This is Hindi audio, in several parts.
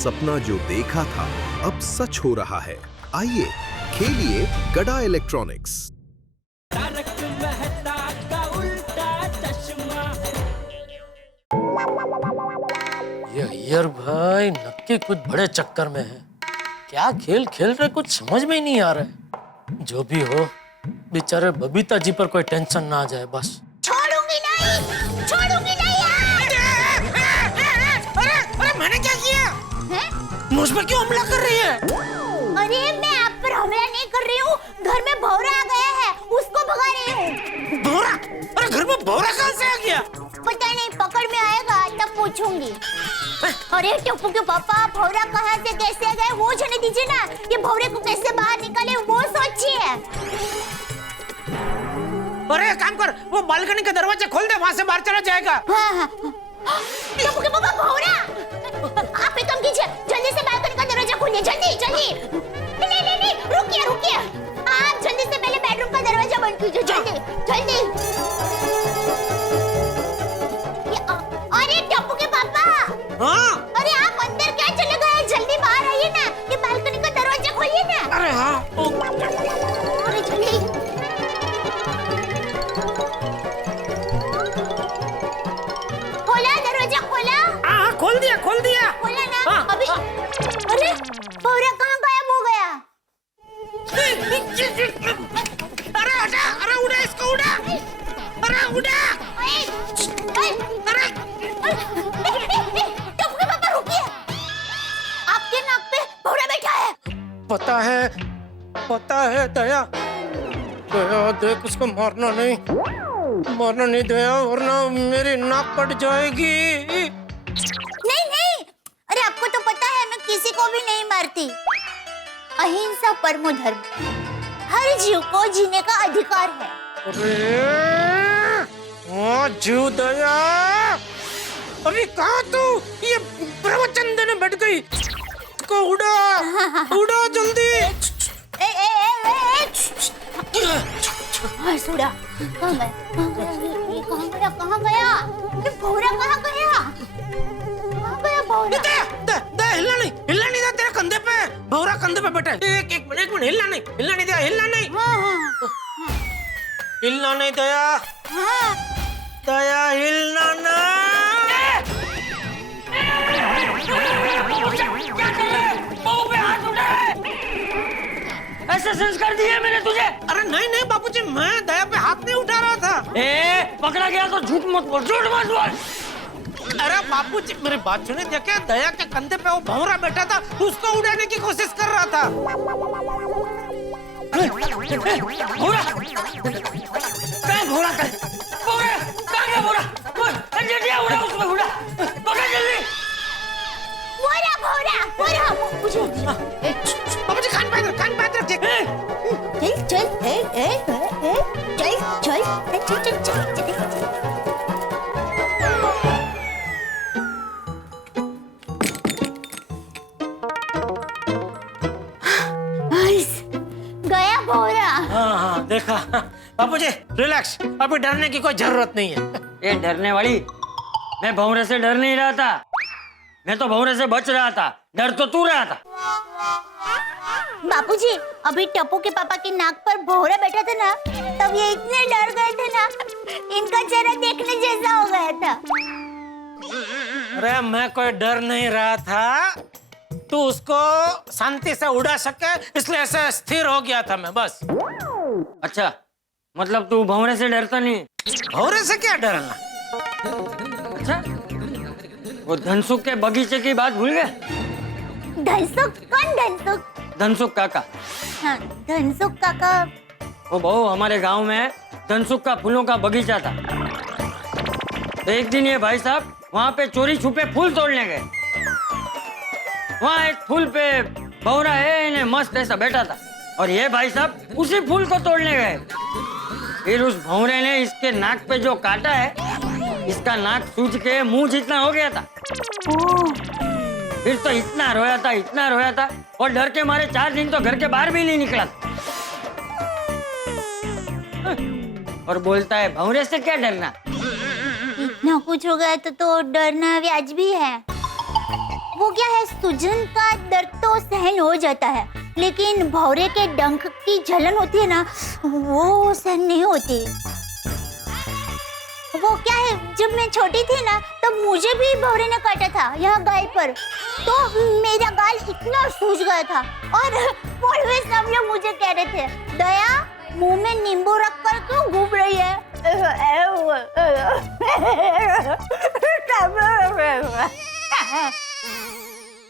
सपना जो देखा था अब सच हो रहा है। आइए खेलिए गड़ा इलेक्ट्रॉनिक्स। ये अय्यर भाई नक्की कुछ बड़े चक्कर में है। क्या खेल खेल रहे कुछ समझ में ही नहीं आ रहा है। जो भी हो बेचारे बबीता जी पर कोई टेंशन ना आ जाए बस। छोड़ूंगी नहीं, छोड़ूंगी नहीं यार। अरे मैंने क्या किया? हैं? मुझ पर क्यों हमला कर रही है? अरे मैं आप पर हमला नहीं कर रही हूँ, घर में भौरा आ गया है, उसको भगा रही हूँ। भौरा? अरे घर में भौरा कहाँ से आ गया? पता नहीं, पकड़ में आएगा तब पूछूंगी। अरे टप्पू के पापा, भौरा कहाँ से कैसे आ गए वो जाने दीजिए ना। ये भौरे को कैसे बाहर निकाले वो सोचिए। अरे काम कर, वो बालकनी का दरवाजा खोल दे, वहाँ से बाहर चला जाएगा। हाँ। टप्पू के पापा, भौरा आप एक काम कीजिए, जल्दी से बालकनी का दरवाजा खोलिए, जल्दी जल्दी। नहीं, रुकिए। आप जल्दी से पहले बेडरूम का दरवाजा बंद कीजिए, जल्दी। अरे टप्पू के पापा। हाँ? अरे आप अंदर क्या चले गए? जल्दी बाहर आइए ना, ये बालकनी का दरवाजा खोलिए ना। अरे हाँ। अरे जल्दी। खोला दरवाजा, खोला। हाँ, खोल दिया। खोला ना? हाँ, अभी अरे भौरा कहाँ गायब हो गया? अरे हटा, अरे उड़ा इसको, उड़ा। अरे उड़ा। अरे टप्पू के पापा रुकिए, आपके नाक पे भौरा बैठा है। पता है दया देख उसको मारना नहीं दया, वरना मेरी नाक कट जाएगी। नहीं, अरे आपको तो पता है मैं किसी को भी नहीं मारती। अहिंसा परमो धर्म, हर जीव को जीने का अधिकार है। अरे जीव दया, अभी कहाँ तू ये प्रवचन देने बैठ गई? को उड़ा जल्दी। सुड़ा कहाँ गया? ये भौरा कहाँ गया? भौरा? हिलना नहीं दे, तेरे कंधे पे भौरा कंधे पे बैठा है। एक मिनट हिलना नहीं दे। हिलना नहीं दया, दया हिलना ना। ऐसे संस्कार दिए मैंने तुझे? अरे नहीं बापूजी, मैं दया पे हाथ नहीं उठा रहा था। पकड़ा गया तो झूठ मत बोल। अरे बापूजी मेरी बात सुनिए, देखे दया के कंधे पे वो भौरा बैठा था, उसको उड़ाने की कोशिश कर रहा था। भौरा उड़ा उसमें, उड़ा पकड़ जल्दी। भौरा बापूजी कान पे रखिए। चल। गया भौरा। हाँ देखा। बापूजी रिलैक्स, अभी डरने की कोई जरूरत नहीं है। ये डरने वाली, मैं भौरे से डर नहीं रहा था, मैं तो भौरे से बच रहा था। डर तो तू रहा था। बापूजी अभी टप्पू के पापा के नाक पर भौरा बैठा था ना, तब ये इतने डर गए थे ना, इनका चेहरा देखने जैसा हो गया था। अरे मैं कोई डर नहीं रहा था, तू उसको शांति से उड़ा सके इसलिए ऐसे स्थिर हो गया था मैं, बस। अच्छा, मतलब तू भौरे से डरता नहीं? भौरे से क्या डरना? अच्छा, वो धनसुख के बगीचे की बात भूल गए? धनसुख? कौन धनसुख? धनसुख काका। हाँ, धनसुख काका। वो बहू, हमारे गांव में धनसुख का फूलों का बगीचा था। तो एक दिन ये भाई साहब वहाँ पे चोरी छुपे फूल तोड़ने गए। वहाँ एक फूल पे भौरा है इन्हें मस्त ऐसा बैठा था, और ये भाई साहब उसी फूल को तोड़ने गए। फिर उस भौरे ने इसके नाक पे जो काटा है, इसका नाक सूज के मुंह जितना हो गया था। फिर तो इतना रोया था और डर के मारे 4 दिन तो घर के बाहर भी नहीं निकला। और बोलता है भौरे से क्या डरना। इतना कुछ हो गया तो डरना वाजिबी है। वो क्या है, सुजन का दर्द तो सहन हो जाता है, लेकिन भौरे के डंक की जलन होती है ना, वो सहन नहीं होती। वो क्या है, जब मैं छोटी थी ना, तब मुझे भी भौरे ने काटा था यहाँ गाल पर, तो मेरा गाल इतना सूज गया था। और सब लोग मुझे कह रहे थे, दया मुंह में नींबू रखकर क्यों घूम रही है?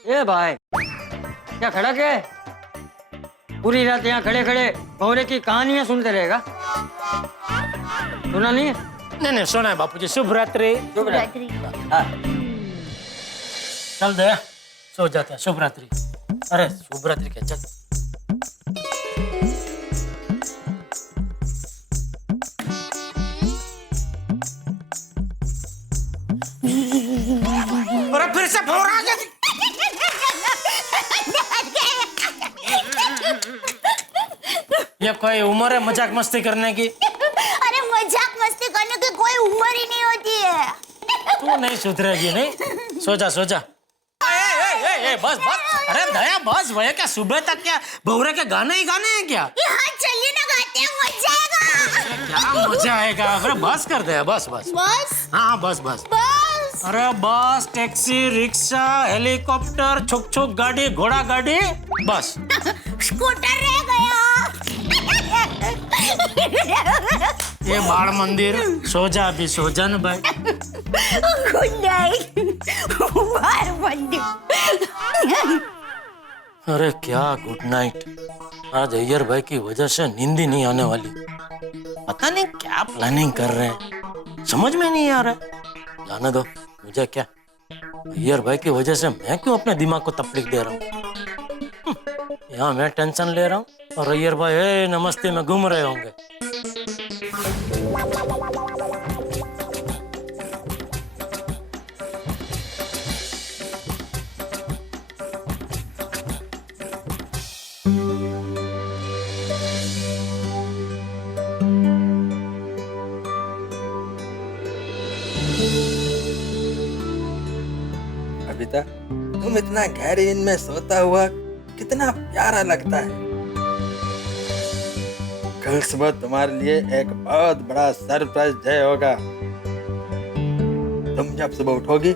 ए भाई, क्या खड़ा क्या है? पूरी रात यहाँ खड़े खड़े भौरे की कहानियां सुनते रहेगा? सुना नहीं है? नहीं सुना है बापूजी। शुभ रात्रि। शुभ रात्रि। हाँ। चल दया, सो जाते हैं। शुभ रात्रि। अरे शुभ रात्रि क्या, चल। और फिर से भौरा आ गया। ये कोई उम्र है मजाक मस्ती करने की? अरे मजाक मस्ती करने की कोई उम्र ही नहीं होती है। तू नहीं सुधरेगी नहीं। सो जा सो जा। बस बस। अरे दया बस, भैया क्या सुबह तक क्या भौरे के गाने ही गाने हैं क्या? हाँ चलिए ना, गाते हैं, मजा आएगा। क्या मजा आएगा? अरे बस कर दे, बस बस। बस हाँ बस बस। बस। अरे बस, टैक्सी, रिक्शा, हेलीकॉप्टर, छुक छुक गाड़ी, घोड़ा गाड़ी, बस। स्कूटर रह गया। ये बाल मंदिर। सो जा अभी, सो जा ना भाई। Good night. बाल मंदिर। अरे क्या गुड नाइट। आज अय्यर भाई की वजह से नींद ही नहीं आने वाली। पता नहीं क्या प्लानिंग कर रहे हैं, समझ में नहीं आ रहा। जाने दो, मुझे क्या। अय्यर भाई की वजह से मैं क्यों अपने दिमाग को तकलीफ दे रहा हूँ? यहाँ मैं टेंशन ले रहा हूँ और अय्यर भाई नमस्ते में घूम रहे होंगे। बबीता, तुम इतना गहरी नींद में सोता हुआ कितना प्यारा लगता है। कल सुबह तुम्हारे लिए एक बहुत बड़ा सरप्राइज डे होगा। तुम जब सुबह उठोगी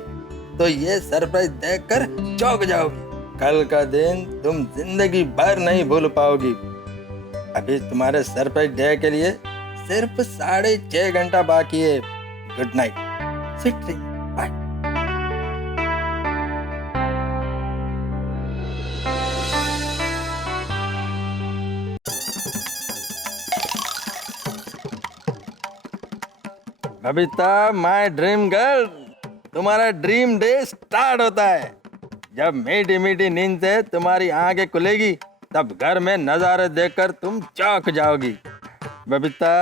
तो ये सरप्राइज देखकर चौंक जाओगी। कल का दिन तुम जिंदगी भर नहीं भूल पाओगी। अभी तुम्हारे सरप्राइज डे के लिए सिर्फ 6.5 घंटा बाकी है। Good night, sweet dream, bye. Babita, my dream girl, तुम्हारा ड्रीम डे स्टार्ट होता है। जब मीठी मीठी नींद से तुम्हारी आंखें खुलेगी, तब घर में नजारे देखकर तुम चौंक जाओगी। Babita,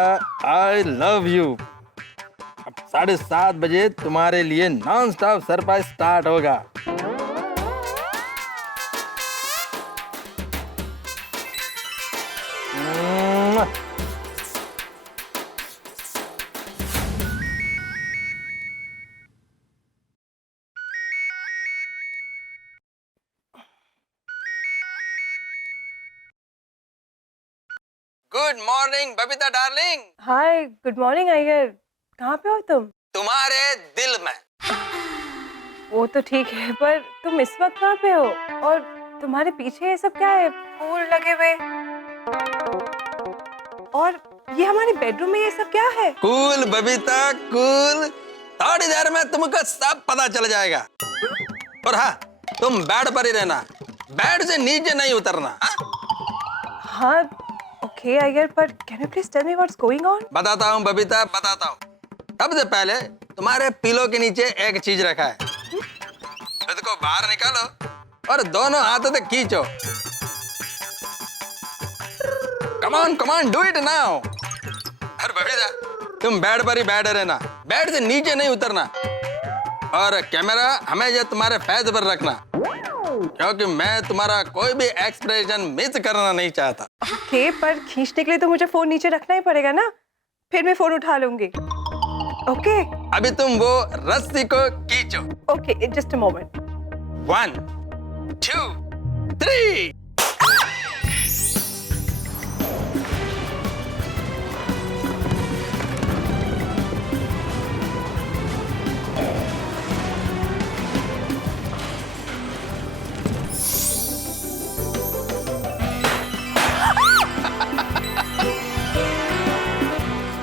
I love you. अब 7:30 बजे तुम्हारे लिए नॉन स्टॉप सरप्राइज स्टार्ट होगा। Good morning Babita darling. Hi, good morning Iyer. कहाँ पे हो तुम? तुम्हारे दिल में। वो तो ठीक है, पर तुम इस वक्त कहाँ पे हो? और तुम्हारे पीछे ये सब क्या है? फूल लगे हुए, और ये हमारे बेडरूम में ये सब क्या है? Cool Babita, cool. थोड़ी देर में तुमको सब पता चल जाएगा। और हाँ, तुम बेड पर ही रहना, बेड से नीचे नहीं उतरना। हाँ ओके अय्यर, पर can you please tell me what's going on? बताता हूँ बबीता, बताता हूँ। सबसे पहले तुम्हारे पिलो के नीचे एक चीज रखा है। खुद को बाहर निकालो और दोनों हाथों से खींचो। Come on do it now. और बबीता, तुम बेड पर ही बैठे रहना, बेड से नीचे नहीं उतरना। और कैमरा हमेशा तुम्हारे फेस पर रखना, क्योंकि मैं तुम्हारा कोई भी एक्सप्रेशन मिस करना नहीं चाहता। ओके, पर खींचने के लिए तो मुझे फोन नीचे रखना ही पड़ेगा ना, फिर मैं फोन उठा लूंगी। ओके अभी तुम वो रस्सी को खींचो। Okay, just a moment. 1 2 3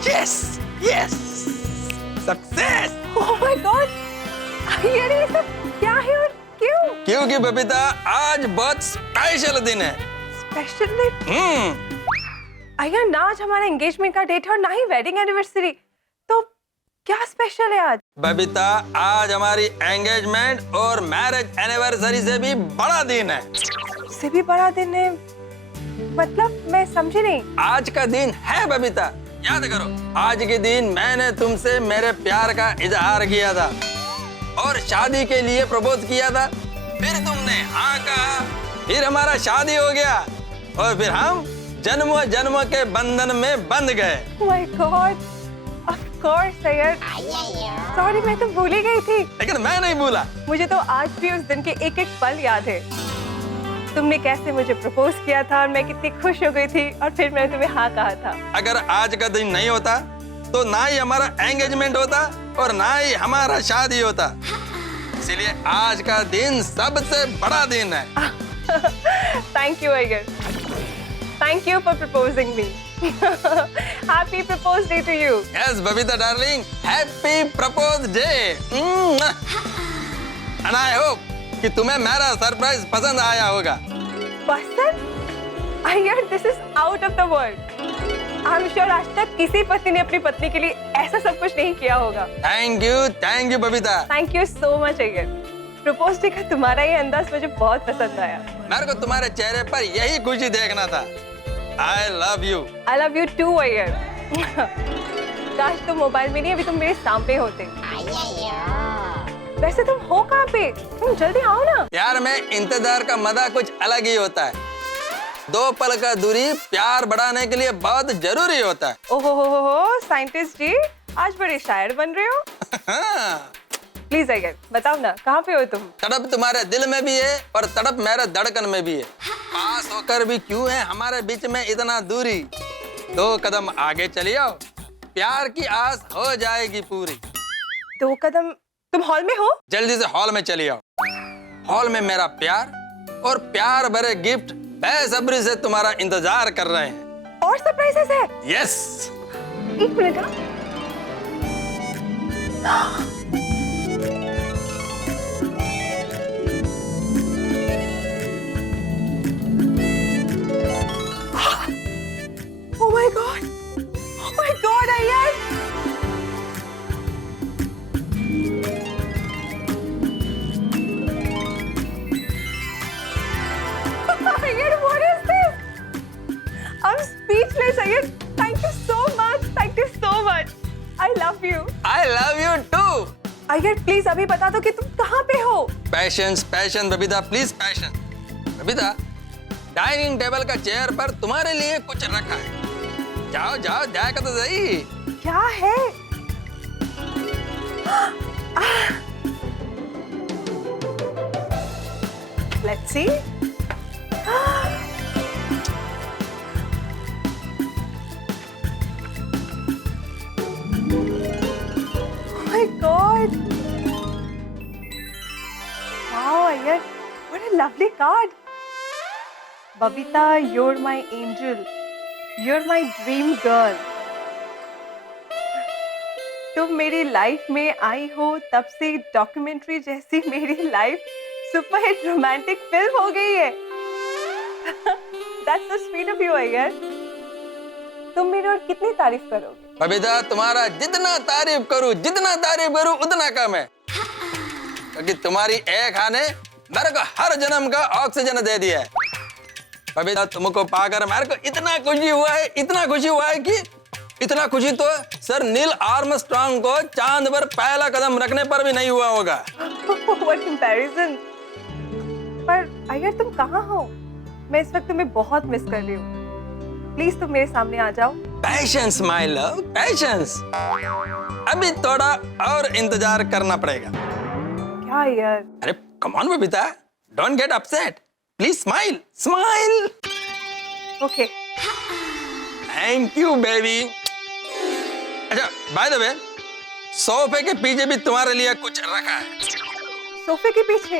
Yes! Yes! Success! Oh my God, यार ये सब क्या है और क्यों? क्योंकि बबीता आज बहुत स्पेशल दिन है। Special day? यार ना आज हमारा एंगेजमेंट का डेट है और ना ही वेडिंग एनिवर्सरी, तो क्या स्पेशल है आज? बबीता आज हमारी एंगेजमेंट और मैरिज एनिवर्सरी से भी बड़ा दिन है। उससे भी बड़ा दिन है मतलब मैं समझी नहीं। आज का दिन है बबीता, याद करो, आज के दिन मैंने तुमसे मेरे प्यार का इजहार किया था और शादी के लिए प्रपोज किया था। फिर तुमने हाँ कहा, फिर हमारा शादी हो गया और फिर हम जन्मों जन्मों के बंधन में बंध गए। माय गॉड, ऑफ कोर्स यार, सॉरी मैं तो भूल ही गई थी। लेकिन मैं नहीं भूला। मुझे तो आज भी उस दिन के एक एक पल याद है। तुमने कैसे मुझे प्रपोज किया था और मैं कितनी खुश हो गई थी और फिर मैंने तुम्हें हाँ कहा था। अगर आज का दिन नहीं होता तो ना ही हमारा एंगेजमेंट होता और ना ही हमारा शादी होता। इसलिए आज का दिन सबसे बड़ा दिन है। Thank you Iyer, thank you for proposing me. Happy propose day to you. Yes Babita darling, happy propose day. And I hope कि तुम्हें मेरा सरप्राइज पसंद आया होगा। पसंद? Iyer, this is out of the world. I am sure आज तक किसी पति ने अपनी पत्नी के लिए ऐसा सब कुछ नहीं किया होगा। Thank you Babita. Thank you so much Iyer. Propose day का तुम्हारा ये अंदाज मुझे बहुत पसंद आया। मेरे को तुम्हारे चेहरे पर यही खुशी देखना था। I love you. I love you too Iyer. काश तुम मोबाइल में नहीं, अभी तुम मेरे सामने होते। वैसे तुम हो कहाँ पे? तुम जल्दी आओ ना। यार मैं इंतजार का मजा कुछ अलग ही होता है। दो पल का दूरी प्यार बढ़ाने के लिए बहुत जरूरी होता है। ओहो हो, साइंटिस्ट जी आज बड़े शायर बन रहे हो। प्लीज अय्यर बताओ ना, कहाँ पे हो तुम? तड़प तुम्हारे दिल में भी है और तड़प मेरे धड़कन में भी है। पास होकर भी क्यों है हमारे बीच में इतना दूरी। 2 कदम आगे चली आओ, प्यार की आस हो जाएगी पूरी। 2 कदम? तुम हॉल में हो? जल्दी से हॉल में चली आओ। हॉल में मेरा प्यार और प्यार भरे गिफ्ट बेसब्री से तुम्हारा इंतजार कर रहे हैं। और सरप्राइजेस है? Yes. 1 minute. Oh my God! Oh my God, Iyer! Ayyar, what is this? I'm speechless, Ayyar. Thank you so much. Thank you so much. I love you. I love you too. Ayyar, please अभी बता दो कि तुम कहाँ पे हो? Passion Babita, please passion. Babita, dining table का चेयर पर तुम्हारे लिए कुछ रखा है। जाओ जाओ, जाएगा तो सही। क्या है? Let's see. Oh my God! Wow, Ayyar, what a lovely card. Babita, you're my angel. You're my dream girl. तुम मेरी लाइफ में आई हो तब से डॉक्यूमेंट्री जैसी मेरी लाइफ सुपरहिट रोमांटिक फिल्म हो गई है। That's so sweet of you, Iyer. तुम मेरी और कितनी तारीफ करोगे? बबीता, तुम्हारा जितना तारीफ करूं उतना कम है, क्योंकि तुम्हारी एक हाँ ने मेरे को हर जन्म का ऑक्सीजन दे दिया है। बबीता, तुमको पाकर मेरे को इतना खुशी हुआ है कि इतना खुशी तो सर नील आर्मस्ट्रांग को चांद पर पहला कदम रखने पर भी नहीं हुआ होगा। What comparison? पर अय्यर तुम कहाँ हो? मैं इस वक्त तुम्हें बहुत मिस कर रही हूँ। प्लीज तुम मेरे सामने आ जाओ। Patience my love, patience. अभी थोड़ा और इंतजार करना पड़ेगा। क्या यार? अरे come on Babita, don't get upset, please smile smile. Okay. Thank you baby. अच्छा बाय द वे, सोफे के पीछे भी तुम्हारे लिए कुछ रखा है। सोफे के पीछे?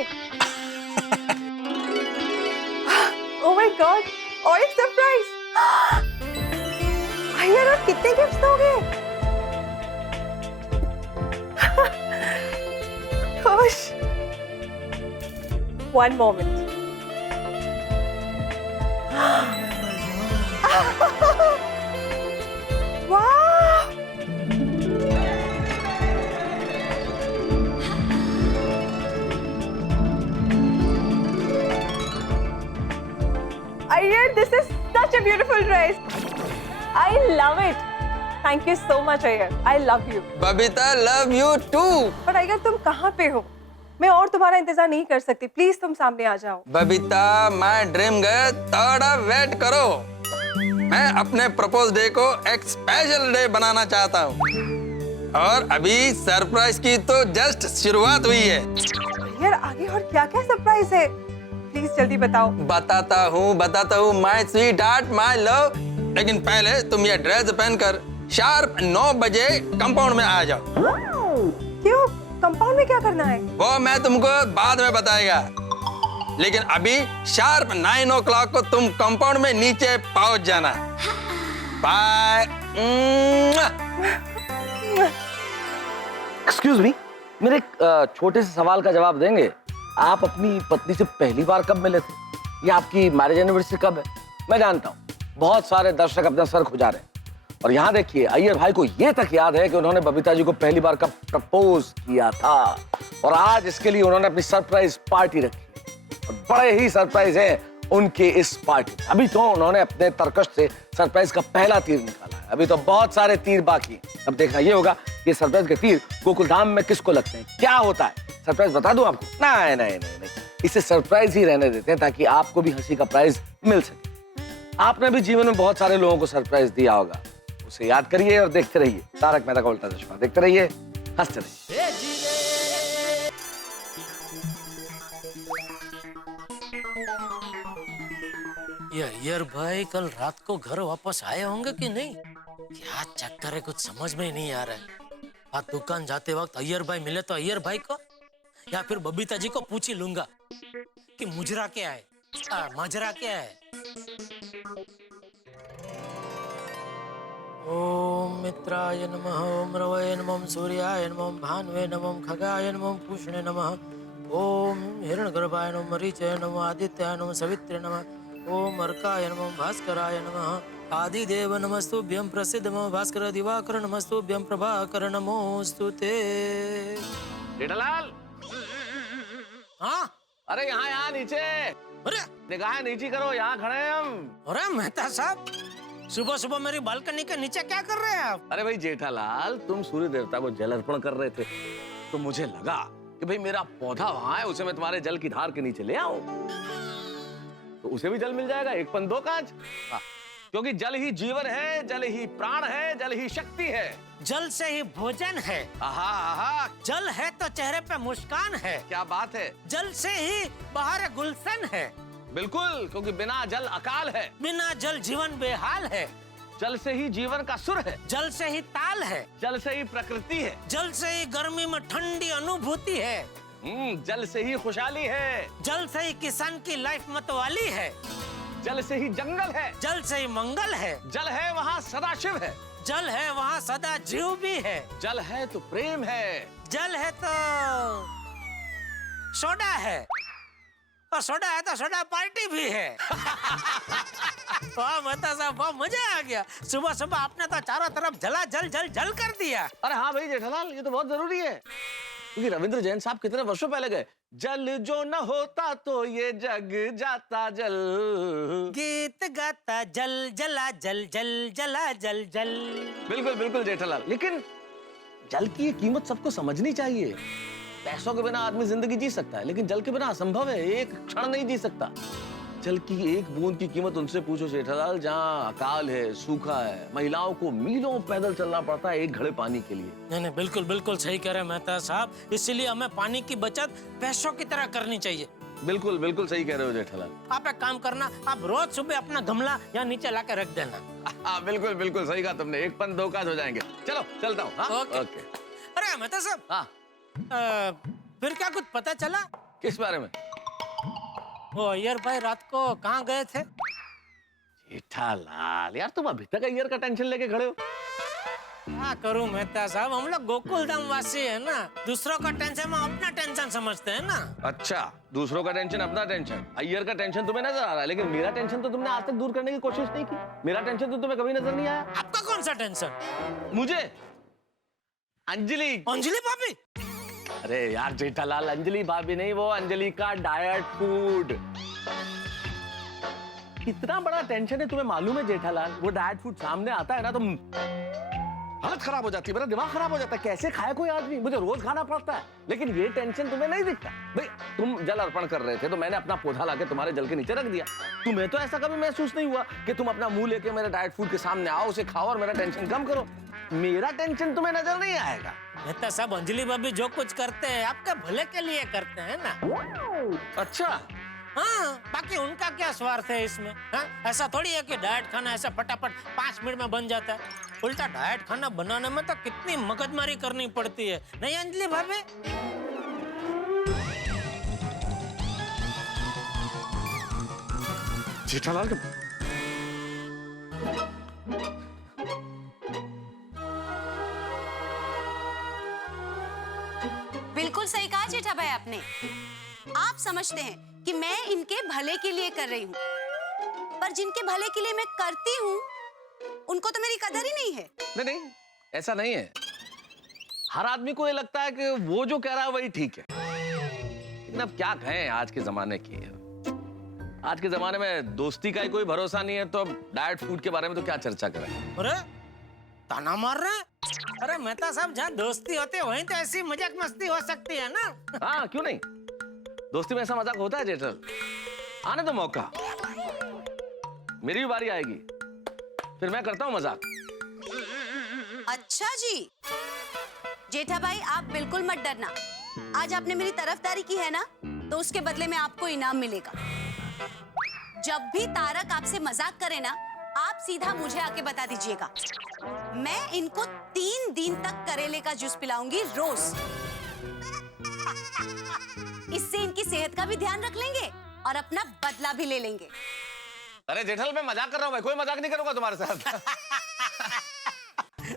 ओह माय गॉड, और एक सरप्राइज। यार और कितने गिफ्ट्स दोगे? खुश। One moment. Wow! Ayyar, this is such a beautiful dress. I love it. Thank you so much, Ayyar. I love you. Babita love you too. पर अय्यर तुम कहाँ पे हो? मैं और तुम्हारा इंतजार नहीं कर सकती। प्लीज तुम सामने आ जाओ। बबीता माय ड्रीम गर्ल, थोड़ा वेट करो। मैं अपने प्रपोज डे को एक स्पेशल डे बनाना चाहता हूँ, और अभी सरप्राइज की तो जस्ट शुरुआत हुई है। यार आगे और क्या क्या सरप्राइज है? प्लीज जल्दी बताओ। बताता हूँ my sweet heart my love. लेकिन पहले तुम ये ड्रेस पहनकर शार्प 9 बजे कंपाउंड में आ जाओ। क्यों? कंपाउंड में क्या करना है? वो मैं तुमको बाद में बताएगा, लेकिन अभी शार्प 9 o'clock को तुम कंपाउंड में नीचे पहुंच जाना। बाय। एक्सक्यूज मी, मेरे एक छोटे से सवाल का जवाब देंगे? आप अपनी पत्नी से पहली बार कब मिले थे, या आपकी मैरिज एनिवर्सरी कब है? मैं जानता हूँ बहुत सारे दर्शक अपना सर खुजा रहे हैं, और यहाँ देखिए अय्यर भाई को ये तक याद है कि उन्होंने बबीता जी को पहली बार कब प्रपोज किया था, और आज इसके लिए उन्होंने अपनी सरप्राइज पार्टी रखी, और बड़े ही सरप्राइज है उनके इस पार्टी। अभी तो उन्होंने अपने तरकश से सरप्राइज का पहला तीर निकाला है, अभी तो बहुत सारे तीर बाकी हैं। अब देखना ये होगा कि सरप्राइज के तीर गोकुलधाम में किसको लगते हैं, क्या होता है। सरप्राइज बता दूं आपको? नहीं नहीं नहीं नहीं, इसे सरप्राइज ही रहने देते हैं, ताकि आपको भी हंसी का प्राइज मिल सके। आपने भी जीवन में बहुत सारे लोगों को सरप्राइज दिया होगा, उसे याद करिए और देखते रहिए तारक मेहता का उल्टा चश्मा। देखते रहिए, हंसते रहिए। ये अय्यर भाई कल रात को घर वापस आए होंगे कि नहीं? क्या चक्कर है, कुछ समझ में ही नहीं आ रहा है। आज दुकान जाते वक्त अय्यर भाई मिले तो अय्यर भाई को या फिर बबीता जी को पूछ ही लूंगा कि मुजरा क्या है, मजरा क्या है। ओम मित्राय नमः, ओम रवये नमः, सूर्याय नमः, भानुवे नमः, खगाय नमः, पूषणे नमः, ओम हिरण्यगर्भाय नमः, मरीचाय नमः, आदित्याय नमः, सवित्रे नमः, ओम अर्काय नमः, भास्कराय नमः, आदिदेव नमस्तुभ्यं, प्रसिद्ध नमः भास्कर दिवाकर नमस्तुभ्यं, प्रभाकर नमोस्तुते। जेठालाल, हाँ अरे यहाँ नीचे, अरे निगाहें नीची करो, यहाँ खड़े हैं हम। अरे मेहता साहब, सुबह सुबह मेरी बालकनी के नीचे क्या कर रहे हैं आप? अरे भाई जेठालाल, तुम सूर्य देवता को जल अर्पण कर रहे थे, तो मुझे लगा कि भाई मेरा पौधा वहां है, उसे मैं तुम्हारे जल की धार के नीचे ले आऊं, तो उसे भी जल मिल जाएगा। एक पन दो काज, क्योंकि जल ही जीवन है, जल ही प्राण है, जल ही शक्ति है। जल से ही भोजन है, आहा आहा, जल है तो चेहरे पे मुस्कान है, क्या बात है। जल से ही बाहर गुलशन है, बिल्कुल, क्योंकि बिना जल अकाल है, बिना जल जीवन बेहाल है, जल से ही जीवन का सुर है, जल से ही ताल है, जल से ही प्रकृति है, जल से ही गर्मी में ठंडी अनुभूति है, जल से ही खुशहाली है, जल से ही किसान की लाइफ मतवाली है, जल से ही जंगल है, जल से ही मंगल है, जल है वहाँ सदाशिव है, जल है वहाँ सदा जीव भी है, जल है तो प्रेम है, जल है तो सोडा है, और सोडा है तो सोडा पार्टी भी है। वाह मेहता साहब, वाह मजा आ गया। सुबह सुबह आपने तो चारों तरफ जला जल जल जल कर दिया। अरे हाँ भाई जेठालाल, ये तो बहुत जरूरी है, क्योंकि रविंद्र जैन साहब कितने वर्षों पहले गए, जल जो न होता तो ये जग जाता जल, गीत गाता जल जला जल जल जला जल जल। बिल्कुल बिल्कुल जेठालाल, लेकिन जल की ये कीमत सबको समझनी चाहिए। पैसों के बिना आदमी जिंदगी जी सकता है, लेकिन जल के बिना असंभव है, एक क्षण नहीं जी सकता। जल की एक बूंद की कीमत उनसे पूछो जेठालाल, जहाँ अकाल है, सूखा है, महिलाओं को मीलों पैदल चलना पड़ता है एक घड़े पानी के लिए। नहीं नहीं, बिल्कुल बिल्कुल सही कह रहे हैं मेहता साहब। इसीलिए हमें पानी की बचत पैसों की तरह करनी चाहिए। बिल्कुल बिल्कुल सही कह रहे हो जेठालाल। आप एक काम करना, आप रोज सुबह अपना गमला यहाँ नीचे लाकर रख देना। हाँ बिल्कुल बिल्कुल सही कहा तुमने, एक पन दो काज हो जाएंगे। चलो चलता हूँ। हाँ? ओके। ओके। अरे मेहता साहब, हाँ फिर क्या कुछ पता चला? किस बारे में? वो अय्यर भाई रात को कहाँ गए थे? जेठालाल यार, तुम अभी तक अय्यर का टेंशन लेके खड़े हो। क्या करूं मेहता साहब, हम लोग गोकुल धाम वासी है ना, दूसरों का टेंशन हम अपना टेंशन समझते हैं ना। अच्छा, दूसरों का टेंशन अपना टेंशन, अय्यर का टेंशन तुम्हें नजर आ रहा है, लेकिन मेरा टेंशन तो तुमने आज तक दूर करने की कोशिश नहीं की। मेरा टेंशन तो तुम्हें कभी नजर नहीं आया। आपका कौन सा टेंशन? मुझे अंजलि। अंजलि भाभी? अरे यार जेठालाल, अंजलि भाभी नहीं, वो अंजलि का डाइट फूड। कितना बड़ा टेंशन है तुम्हें मालूम है जेठालाल? वो डाइट फूड सामने आता है ना तो हालत खराब हो जाती है, मेरा दिमाग खराब हो जाता है। कैसे खाए कोई आदमी? मुझे रोज खाना पड़ता है, लेकिन ये टेंशन तुम्हें नहीं दिखता। भाई तुम जल अर्पण कर रहे थे तो मैंने अपना पौधा लाके तुम्हारे जल के नीचे रख दिया। तुम्हें तो ऐसा कभी महसूस नहीं हुआ कि तुम अपना मुंह लेके मेरे डाइट फूड के सामने आओ, उसे खाओ और मेरा टेंशन कम करो। मेरा टेंशन तुम्हें नजर नहीं आएगा। मेहता साहब, अंजलि भाभी जो कुछ करते हैं आपके भले के लिए करते हैं ना। अच्छा, हाँ, बाकी उनका क्या स्वार्थ है इसमें? हाँ? ऐसा थोड़ी है कि डाइट खाना ऐसा फटाफट 5 मिनट में बन जाता है। उल्टा डाइट खाना बनाने में तो कितनी मगजमारी करनी पड़ती है, नहीं अंजलि भाभी? जेठालाल बिल्कुल सही कहा जेठा भाई आपने। आप समझते हैं कि मैं इनके भले के लिए कर रही हूँ, पर जिनके भले के लिए मैं करती हूँ उनको तो मेरी कदर ही नहीं है। नहीं नहीं, ऐसा नहीं है। हर आदमी को ये लगता है कि वो जो कह रहा है वही ठीक है, लेकिन अब क्या कहें आज के जमाने की। आज के जमाने में दोस्ती का ही कोई भरोसा नहीं है, तो अब डाइट फूड के बारे में तो क्या चर्चा करें। अरे ताना मार रहे हैं? अरे मेहता साहब, जहाँ दोस्ती होती है वहीं तो ऐसी मजाक मस्ती हो सकती है ना। हाँ क्यों नहीं, दोस्ती में ऐसा मजाक होता है जेठल। आने दो मौका, मेरी भी बारी आएगी, फिर मैं करता हूँ मजाक। अच्छा जी जेठा भाई, आप बिल्कुल मत डरना। आज आपने मेरी तरफदारी की है ना, तो उसके बदले में आपको इनाम मिलेगा। जब भी तारक आपसे मजाक करे ना, आप सीधा मुझे आके बता दीजिएगा। मैं इनको 3 दिन तक करेले का जूस पिलाऊंगी रोज। इससे इनकी सेहत का भी ध्यान रख लेंगे और अपना बदला भी ले लेंगे। अरे जेठल, मैं मजाक कर रहा हूँ भाई, कोई मजाक नहीं करूंगा तुम्हारे साथ।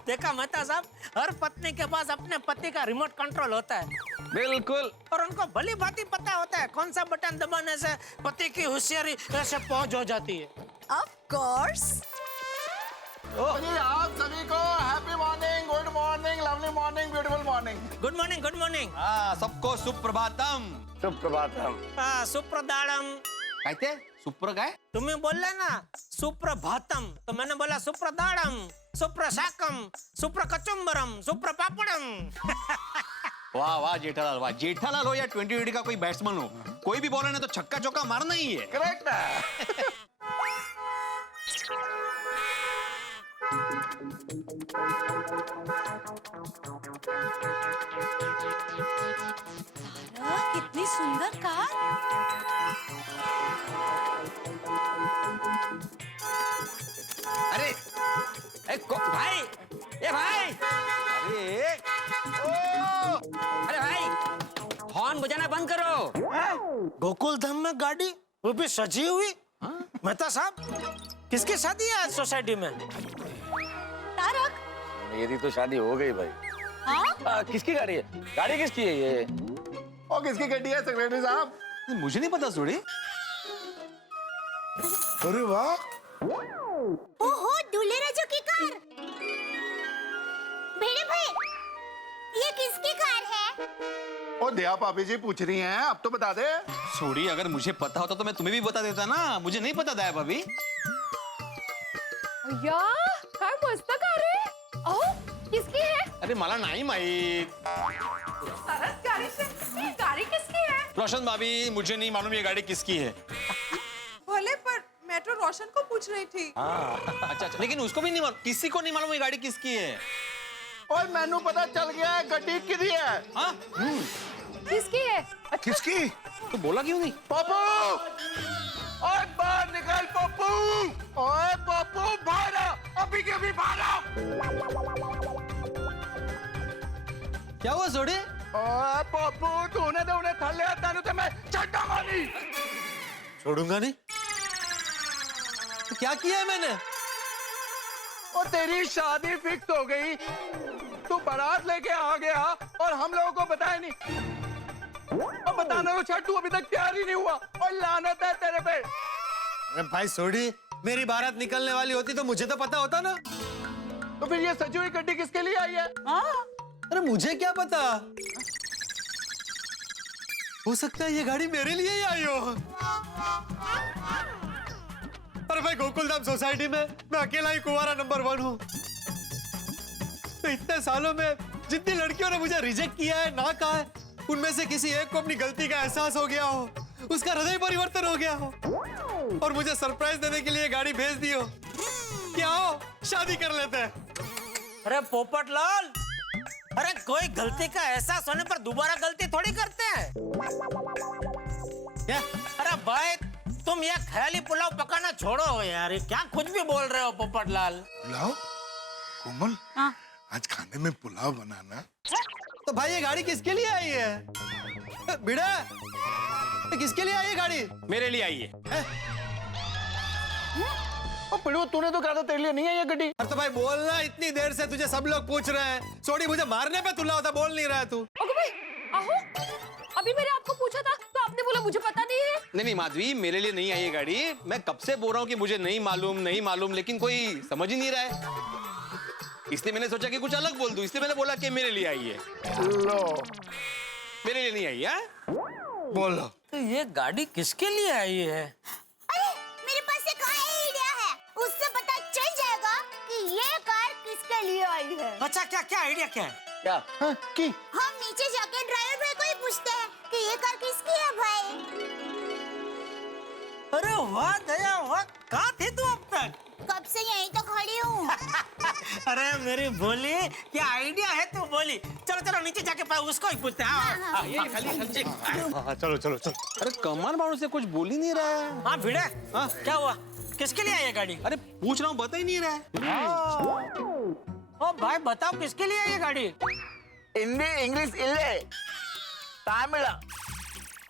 देखा मेहता साहब, हर पत्नी के पास अपने पति का रिमोट कंट्रोल होता है। बिल्कुल। और उनको भली भांति पता होता है कौन सा बटन दबाने से पति की होशियारी ऐसे पहुंच हो जाती है। Of course. आप सभी को happy morning, good morning, lovely morning, beautiful morning. Good morning, good morning. हाँ, सबको सुप्रभातम। सुप्रभातम। सुप्रदाड़म। कहते सुप्र काय? तुम्हें बोल ना सुप्रभातम, तो मैंने बोला सुप्रदाड़म, सुप्रशाकम, सुप्रकचुम्बरम, सुप्रपापड़म। वाह वाह जेठालाल, वाह। जेठालाल हो या 2020 का कोई बैट्समैन हो, कोई भी बॉलर ने तो छक्का चौका मारना ही है। करेक्ट है। कितनी सुंदर कार। अरे भाई, ए भाई, अरे भाई, हॉर्न बजाना बंद करो। गोकुल धाम में गाड़ी, वो भी सजी हुई। मेहता साहब, किसकी शादी है आज सोसाइटी में? तारक। मेरी तो शादी हो गई भाई। हाँ? किसकी गाड़ी है? गाड़ी किसकी है ये? और किसकी गड्डी है सेक्रेटरी साहब? मुझे नहीं पता जोड़ी। अरे वाह, ओहो, दूल्हे राजू की कार। भेड़े भाई, ये किसकी कार है? ओ दया भाभी जी पूछ रही हैं, अब तो बता दे। छोड़ी, अगर मुझे पता होता तो मैं तुम्हें भी बता देता ना। मुझे नहीं पता दया भाभी। या काय मस्त कार आहे. अहो, किसकी है? अरे मला नहीं माहित। सरस गाड़ी से ये गाड़ी किसकी है? रोशन भाभी, मुझे नहीं मालूम ये गाड़ी किसकी है। भले मैं तो रोशन को पूछ रही थी। अच्छा अच्छा, लेकिन उसको भी नहीं मालूम, किसी को नहीं मालूम ये गाड़ी किसकी है। और मैनू पता चल गया है गड्डी किदी है। हाँ किसकी है? किसकी? तो बोला क्यों नहीं? पप्पू, ओए बाहर निकल पप्पू, ओए पप्पू बाहर आ, अभी के अभी बाहर आ। क्या हुआ सोडे? ओए पप्पू तूने तो उन्हें थल्ले आता नहीं तो मैं चट्टा मारी। छोड़ूंगा नहीं। तो क्या किया है मैंने? और तेरी शादी फिक्स हो गई, तू बारात लेके आ गया और हम लोगों को बताया नहीं। और बताना तो छठ, तू अभी तक तैयार ही नहीं हुआ और लानत है तेरे पे। अरे भाई सोडी, मेरी बारात निकलने वाली होती तो मुझे तो पता होता ना। तो फिर ये सजी हुई गड्डी किसके लिए आई है? अरे मुझे क्या पता, हो सकता है ये गाड़ी मेरे लिए ही आई हो। अरे भाई गोकुलधाम सोसाइटी में मैं अकेला ही कुंवारा नंबर 1 हूँ। तो इतने सालों में जितनी लड़कियों ने मुझे रिजेक्ट किया है, ना कहा है, उनमें से किसी एक को अपनी गलती का एहसास हो गया हो, उसका हृदय परिवर्तन हो गया हो और मुझे सरप्राइज देने के लिए गाड़ी भेज दी हो। क्या हो, शादी कर लेते हैं। अरे पोपटलाल, अरे कोई गलती का एहसास होने पर दोबारा गलती थोड़ी करते हैं। क्या? अरे भाई तुम ये ख्याली पुलाव पकाना छोड़ो यार, ये क्या कुछ भी बोल रहे हो पोपटलाल। पुलाव? कोमल, आज खाने में पुलाव बनाना। तो भाई ये गाड़ी किसके लिए आई है? बिड़ा, ये किसके लिए आई है गाड़ी? मेरे लिए आई है। ओ पिड़ू, तूने तो कहा था तेरे लिए नहीं है ये गड्डी। अरे तो भाई बोलना, इतनी देर से तुझे सब लोग पूछ रहे हैं। सोडी मुझे मारने पे तुला होता, बोल नहीं रहा है तू। ओके भाई, आहो, अभी मैंने आपको पूछा था तो आपने बोला मुझे पता नहीं है। नहीं माधवी, मेरे लिए नहीं आई ये गाड़ी। मैं कब से बोल रहा हूँ कि मुझे नहीं मालूम, लेकिन कोई समझ ही नहीं रहा है। इसलिए मैंने सोचा कि कुछ अलग बोल दूं, इसलिए मैंने बोला कि मेरे लिए आई है। लो, मेरे लिए नहीं आई है। बोलो। तो ये गाड़ी किसके लिए आई है? अरे मेरे पास एक आइडिया है, उससे पता चल जाएगा कि ये कार किसके लिए आई है। अच्छा क्या आइडिया क्या है? क्या? हाँ, की हम नीचे जाके ड्राइवर भाई को ही पूछते हैं कि ये कार किसकी है भाई। अरे वाह दया वाह, कहाँ थी तू अब तक? कब से यहीं तो खड़ी हूँ। अरे मेरी बोली, क्या आइडिया है तू बोली। चलो चलो नीचे जाके उसको ही पूछते हैं। ये खाली चलो। अरे कमान बाड़ू से कुछ बोल ही नहीं रहा है। हाँ भिड़े, क्या हुआ? किसके लिए आई है गाड़ी? अरे पूछ रहा हूँ, बता ही नहीं रहा है। ओ भाई बताओ किसके लिए आई है गाड़ी? हिंदी इंग्लिश इल्ले तमिल।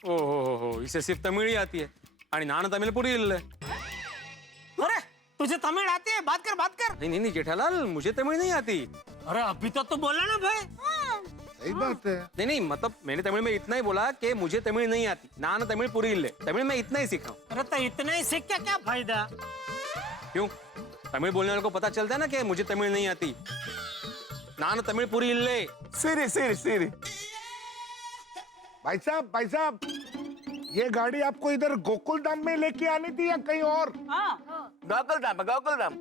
ओहो, इसे सिर्फ तमिल ही आती है। आणि नाना तमिल पूरी इल्ले। अरे तुझे तमिल आती है? बात कर। नहीं जेठालाल, मुझे तमिल नहीं आती। अरे अभी तो तू बोला ना भाई। सही बात है। नहीं मतलब मैंने तमिल में इतना ही बोला कि मुझे तमिल नहीं आती। नाना तमिल पूरी इल्ले, तमिल में इतना ही सीखा हूँ। अरे तो इतना ही सीख क्या फायदा? क्यों? तमिल बोलने वाले को पता चलता है ना कि मुझे तमिल नहीं आती। नाना तमिल पूरी इल्ले। सीरी। भाई साहब, ये गाड़ी आपको इधर गोकुलधाम में लेके आनी थी या कहीं और? गोकुलधाम।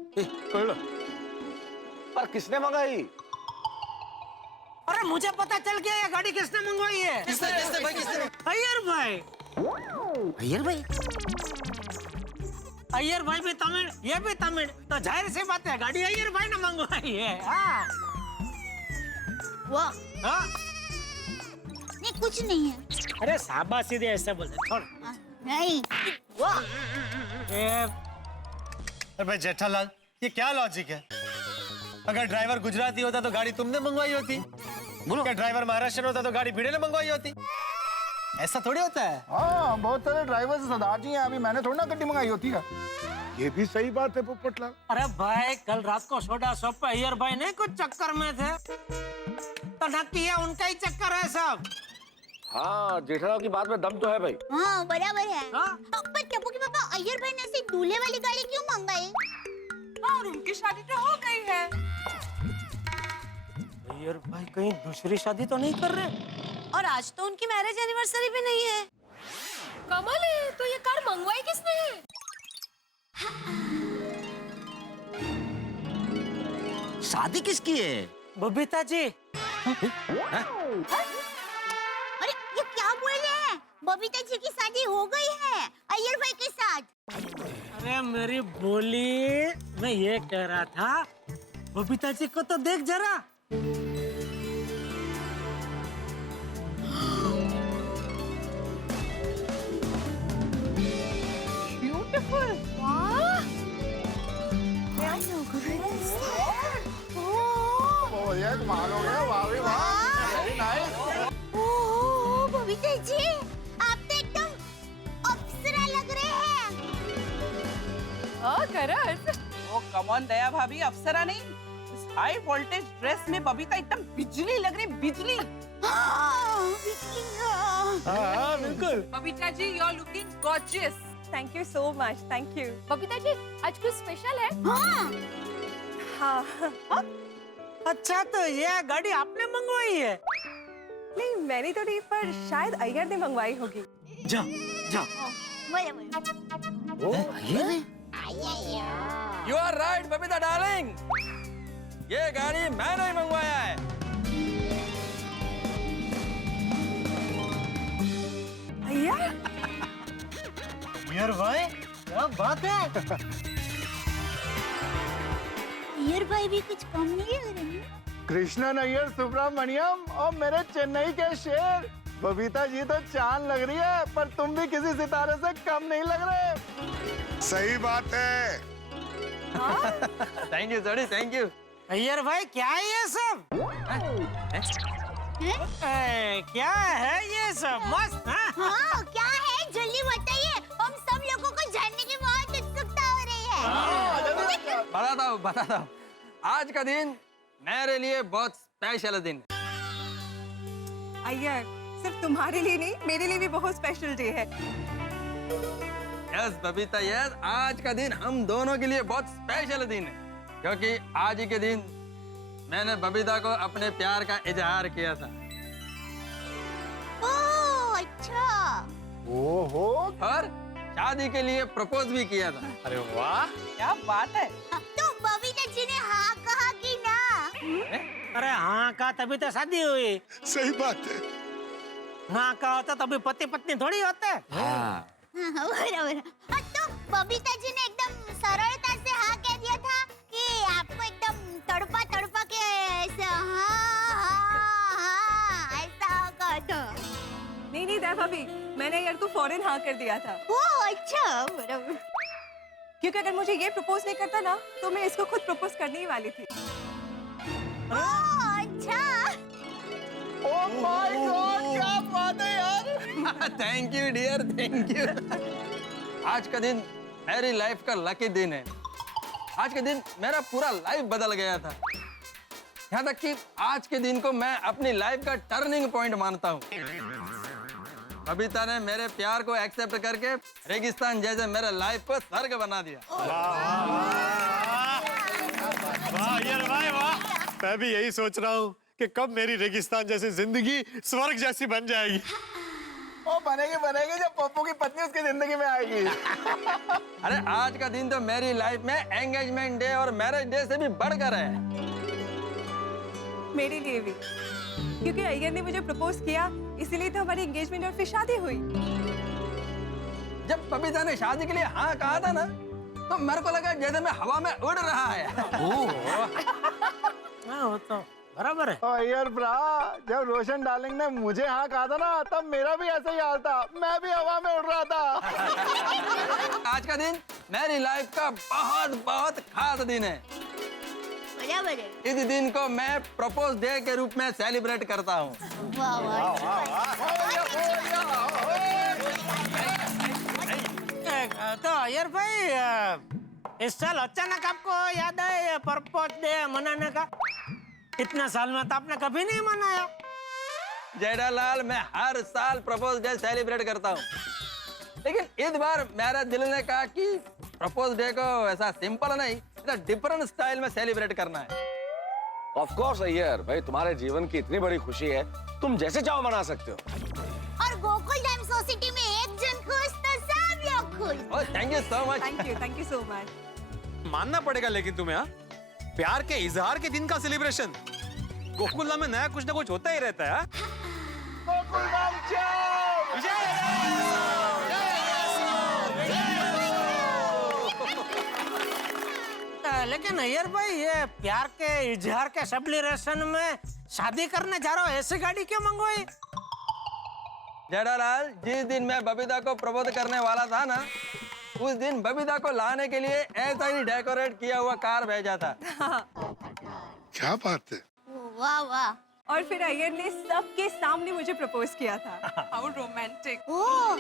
पर किसने मंगाई? अरे मुझे पता चल गया ये गाड़ी किसने मंगवाई है। किसने भाई? अय्यर भाई भी तमिल, ये भी तमिल, तो जाहिर सी बात है गाड़ी अय्यर भाई ने मंगवाई है। वाह, हाँ? नहीं कुछ नहीं है। अरे शाबाश, सीधे ऐसे बोल दे, छोड़। नहीं, वाह। अरे भाई जेठालाल, ये क्या लॉजिक है? अगर ड्राइवर गुजराती होता तो गाड़ी तुमने मंगवाई होती। क्या ड्राइवर महाराष्ट्र होता तो गाड़ी भिड़े ने मंगवाई होती। ऐसा थोड़ी होता है। हाँ, बहुत सारे ड्राइवर सरदार जी हैं, अभी मैंने थोड़ी ना गड्डी मंगाई होती है। ये भी सही बात है पोपटलाल। अरे भाई कल रात को सोडा शॉप पे अय्यर भाई नहीं कुछ चक्कर में थे, तो नक्की है उनका ही चक्कर है सब। हाँ, जेठालाल की बात में दम तो है भाई। हाँ बराबर है। हाँ? पर टप्पू के पापा अय्यर भाई ने ऐसी दूल्हे वाली गाड़ी क्यों मंगाई? और उनकी शादी तो हो गई है। अय्यर भाई कहीं दूसरी शादी तो नहीं कर रहे? और आज तो उनकी मैरिज एनिवर्सरी भी नहीं है। कमाल है, तो ये कार मंगवाई किसने है? शादी किसकी है? बबीता जी। अरे ये क्या बोल रहे हैं? बबीता जी की शादी हो गई है अय्यर भाई के साथ। अरे अरे मेरी बोली, मैं ये कह रहा था बबीता जी को तो देख जरा। ब्यूटीफुल। ओ ये कमाल हो गया, वाह भाई वाह, वेरी नाइस। ओह बबीता जी, आप तो एकदम अप्सरा लग रहे हैं। करण। ओ कम ऑन दया भाभी, अप्सरा नहीं, इस हाई वोल्टेज ड्रेस में बबीता एकदम बिजली लग रही, बिजली। हाँ बिल्कुल। Babita ji, you are looking gorgeous. Thank you so much, thank you. Babita ji, आज कुछ स्पेशल है? हाँ। अच्छा, तो ये गाड़ी आपने मंगवाई है? नहीं मैंने तो नहीं, पर शायद अय्यर ने मंगवाई होगी। जा जा। You are right Babita darling, ये गाड़ी मैंने ही मंगवाया है। अय्यर? यार भाई क्या बात है। ईयर भाई भी कुछ कम नहीं लग रहे हैं। कृष्णन अय्यर सुब्रमण्यम और मेरे चेन्नई के शेर, बबीता जी तो चांद लग रही है, पर तुम भी किसी सितारे से कम नहीं लग रहे। सही बात है। थैंक यू जोड़ी, थैंक यू। अय्यर भाई, क्या है ये सब? क्या है ये सब? मस्त। हाँ क्या है, जल्दी बताइए, हम सब लोगों को जानने की बहुत उत्सुकता हो रही है। बताता हूँ। आज का दिन मेरे लिए बहुत स्पेशल दिन है। अय्यर, सिर्फ तुम्हारे लिए नहीं, मेरे लिए भी बहुत स्पेशल डे है। यस बबीता, यस, आज का दिन हम दोनों के लिए बहुत स्पेशल दिन है, क्योंकि आज ही के दिन मैंने बबीता को अपने प्यार का इजहार किया था। ओह अच्छा। ओहो, और शादी के लिए प्रपोज भी किया था। अरे वाह, क्या बात है। तो बबीता जी ने हाँ कहा कि ना? अरे हाँ का तभी तो शादी हुई, सही बात है। ना का होता तभी पति पत्नी थोड़ी होते। बराबर। तो बबीता जी ने एकदम सरलता से हाँ कह दिया था कि आपको एकदम तड़पा तड़पा के ऐसे हाँ ऐसा कहा था? नहीं दया भाभी, मैंने यार तो फौरन हाँ कर दिया था। ओह अच्छा, बराबर। क्योंकि अगर मुझे ये प्रपोज नहीं करता ना, तो मैं इसको खुद प्रपोज करने ही वाली थी। ओह अच्छा। ओह माय गॉड, क्या बात है यार। Thank you dear, thank you. आज का दिन मेरी लाइफ का लकी दिन है। आज के दिन मेरा पूरा लाइफ बदल गया था, यहाँ तक कि आज के दिन को मैं अपनी लाइफ का टर्निंग पॉइंट मानता हूँ। बबीता ने मेरे प्यार को एक्सेप्ट करके रेगिस्तान जैसे मेरे लाइफ को स्वर्ग बना दिया। वाह यार भाई वाह। मैं भी यही सोच रहा हूँ कि कब मेरी रेगिस्तान जैसी जिंदगी स्वर्ग जैसी बन जाएगी। ओ बनेगी जब पप्पू की पत्नी उसकी जिंदगी में आएगी। अरे आज का दिन तो मेरी लाइफ में एंगेजमेंट डे और मैरिज डे से भी बढ़कर है। मेरे लिए भी, क्योंकि अय्यर ने मुझे प्रपोज किया, इसीलिए तो हमारी एंगेजमेंट और फिर शादी हुई। जब बबीता ने शादी के लिए हाँ कहा था ना, तो मेरे को लगा जैसे मैं हवा में उड़ रहा है। हाँ वो तो बराबर है। ओ यार ब्रा, जब रोशन डार्लिंग ने मुझे हाँ कहा था ना, तब मेरा भी ऐसा ही हाल था, मैं भी हवा में उड़ रहा था। आज का दिन मेरी लाइफ का बहुत बहुत खास दिन है। बराबर है। इस दिन को मैं प्रपोज डे के रूप में सेलिब्रेट करता हूँ। वाह तो अय्यर भाई, इस साल अचानक आपको याद आया प्रपोज डे मनाने का? इतना साल में तो आपने कभी नहीं मनाया। जेठालाल, मैं हर साल प्रपोज डे सेलिब्रेट करता हूँ, लेकिन इस बार मेरे दिल ने कहा कि प्रपोज डे को ऐसा सिंपल नहीं, डिफरेंट स्टाइल में सेलिब्रेट करना है। ऑफ कोर्स अय्यर भाई, तुम्हारे जीवन की इतनी बड़ी खुशी है, तुम जैसे चाहो मना सकते हो। और गोकुलधाम सोसाइटी में एक जन खुश तो सब लोग खुश। Oh thank you so much. Thank you so much. मानना पड़ेगा लेकिन तुम्हें, हाँ, प्यार के इजहार के दिन का सेलिब्रेशन गोकुलधाम में नया कुछ ना कुछ होता ही रहता है। गोकुलधाम विजय लेकिन अय्यर भाई ये प्यार के इजहार के सेलिब्रेशन में शादी करने जा रहा हो, ऐसी गाड़ी क्यों मंगवाई? जेठालाल, जिस दिन मैं बबीता को प्रपोज करने वाला था ना, उस दिन बबीता को लाने के लिए ऐसा ही डेकोरेट किया हुआ कार भेजा था। क्या बात है? वाह वाह। और फिर अय्यर ने सबके सामने मुझे प्रपोज किया था। How romantic. ओह,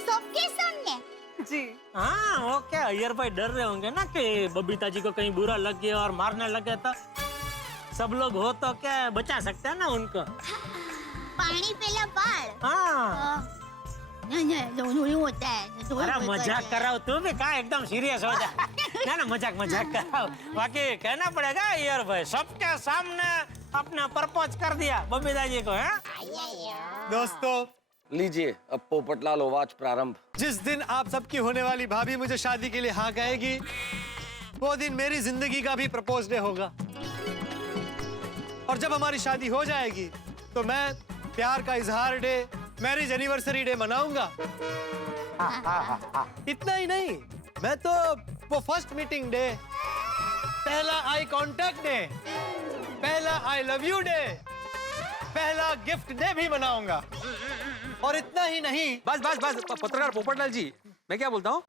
सबके सामने? जी। हाँ, वो क्या अय्यर भाई डर रहे होंगे ना कि बबीता जी को कहीं बुरा लग गया और मारने लगे तो सब लोग हो तो क्या बचा सकते हैं ना उनको। पानी पहला बाढ़। हाँ। नहीं दोनों ही होता है। अरे मजाक कर रहा हूँ, तू भी कहाँ एकदम सीरियस हो जा। ना मजाक कर रहा हूँ। बाकी कहना पड़ेगा अय्यर भाई, सबके सामने अपना प्रपोज कर दिया बबीता जी को। है दोस्तों, लीजिए अब पोपटलाल ओवाच प्रारंभ। जिस दिन आप सबकी होने वाली भाभी मुझे शादी के लिए हाँ कहेगी, वो दिन मेरी जिंदगी का भी प्रपोज डे होगा। और जब हमारी शादी हो जाएगी तो मैं प्यार का इजहार डे, मैरिज एनिवर्सरी डे मनाऊंगा। इतना ही नहीं, मैं तो वो फर्स्ट मीटिंग डे, पहला आई कांटेक्ट डे, पहला आई लव यू डे, पहला गिफ्ट डे भी मनाऊंगा। और इतना ही नहीं, बस पत्रकार पोपटलाल जी, मैं क्या बोलता हूँ,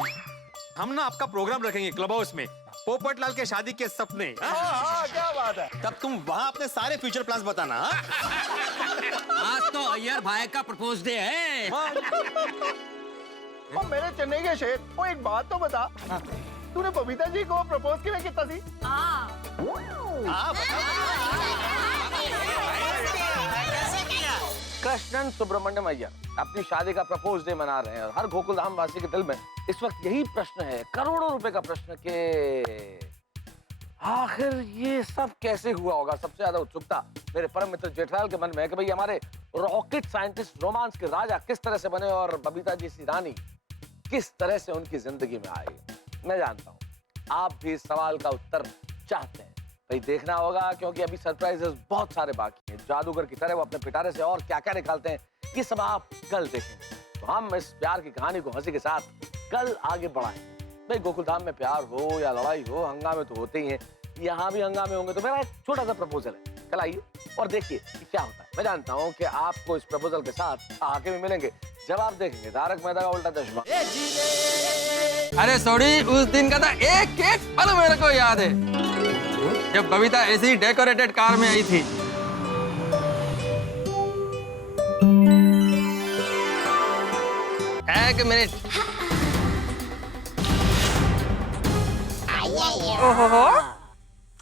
हम ना आपका प्रोग्राम रखेंगे क्लब हाउस में, पोपटलाल के शादी के सपने। हाँ, क्या बात है। तब तुम वहाँ अपने सारे फ्यूचर प्लान्स बताना। आज तो अय्यर भाई का प्रपोज डे है। और मेरे चेन्नई के शेर, वो एक बात तो बता, तूने बबीता जी को प्रपोज किया कितना सी? कृष्णन सुब्रमण्यम अय्यर अपनी शादी का प्रपोज डे मना रहे हैं और हर गोकुलधाम वासी के दिल में इस वक्त यही प्रश्न है, करोड़ों रुपए का प्रश्न, कि आखिर ये सब कैसे हुआ होगा। सबसे ज्यादा उत्सुकता मेरे परम मित्र जेठालाल के मन में है कि भाई हमारे रॉकेट साइंटिस्ट रोमांस के राजा किस तरह से बने और बबीता जी सी रानी किस तरह से उनकी जिंदगी में आई। मैं जानता हूँ आप भी इस सवाल का उत्तर चाहते हैं, भाई देखना होगा, क्योंकि अभी सरप्राइजेस बहुत सारे बाकी हैं। जादूगर की तरह वो अपने पिटारे से और क्या क्या निकालते हैं, ये सब आप कल देखेंगे। तो हम इस प्यार की कहानी को हंसी के साथ कल आगे बढ़ाएं। भाई गोकुलधाम में प्यार हो या लड़ाई हो, हंगामे तो होते ही हैं, यहाँ भी हंगामे होंगे। तो मेरा एक छोटा सा प्रपोजल है, कल आइए और देखिए कि क्या होता है। मैं जानता हूँ कि आपको इस प्रपोजल के साथ आगे भी मिलेंगे जब आप देखेंगे तारक मेहता का उल्टा चश्मा। अरे सॉरी, उस दिन का था एक पल मेरे को याद है, जब बबीता ऐसी डेकोरेटेड कार में आई थी। एक मिनट। ओहो,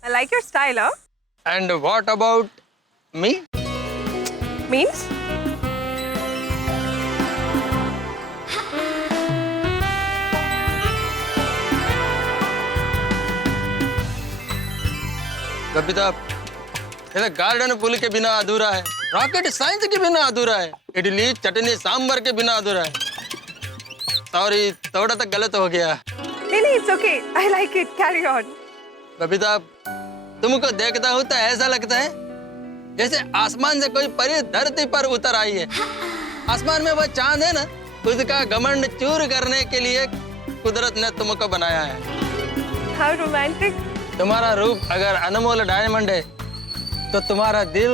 I like your style, huh? And what about me? Means? Babita, ये गार्डन फूल के बिना अधूरा है, रॉकेट साइंस के बिना अधूरा है, इडली चटनी सांभर के बिना अधूरा है। सॉरी, थोड़ा सा गलत हो गया। नहीं, it's okay. I like it. Carry on. Babita, तुमको देखता हूँ तो ऐसा लगता है जैसे आसमान से कोई परी धरती पर उतर आई है। आसमान में वो चांद है ना, उसका घमंड चूर करने के लिए कुदरत ने तुमको बनाया है। How romantic. तुम्हारा रूप अगर अनमोल डायमंड है तो तुम्हारा दिल,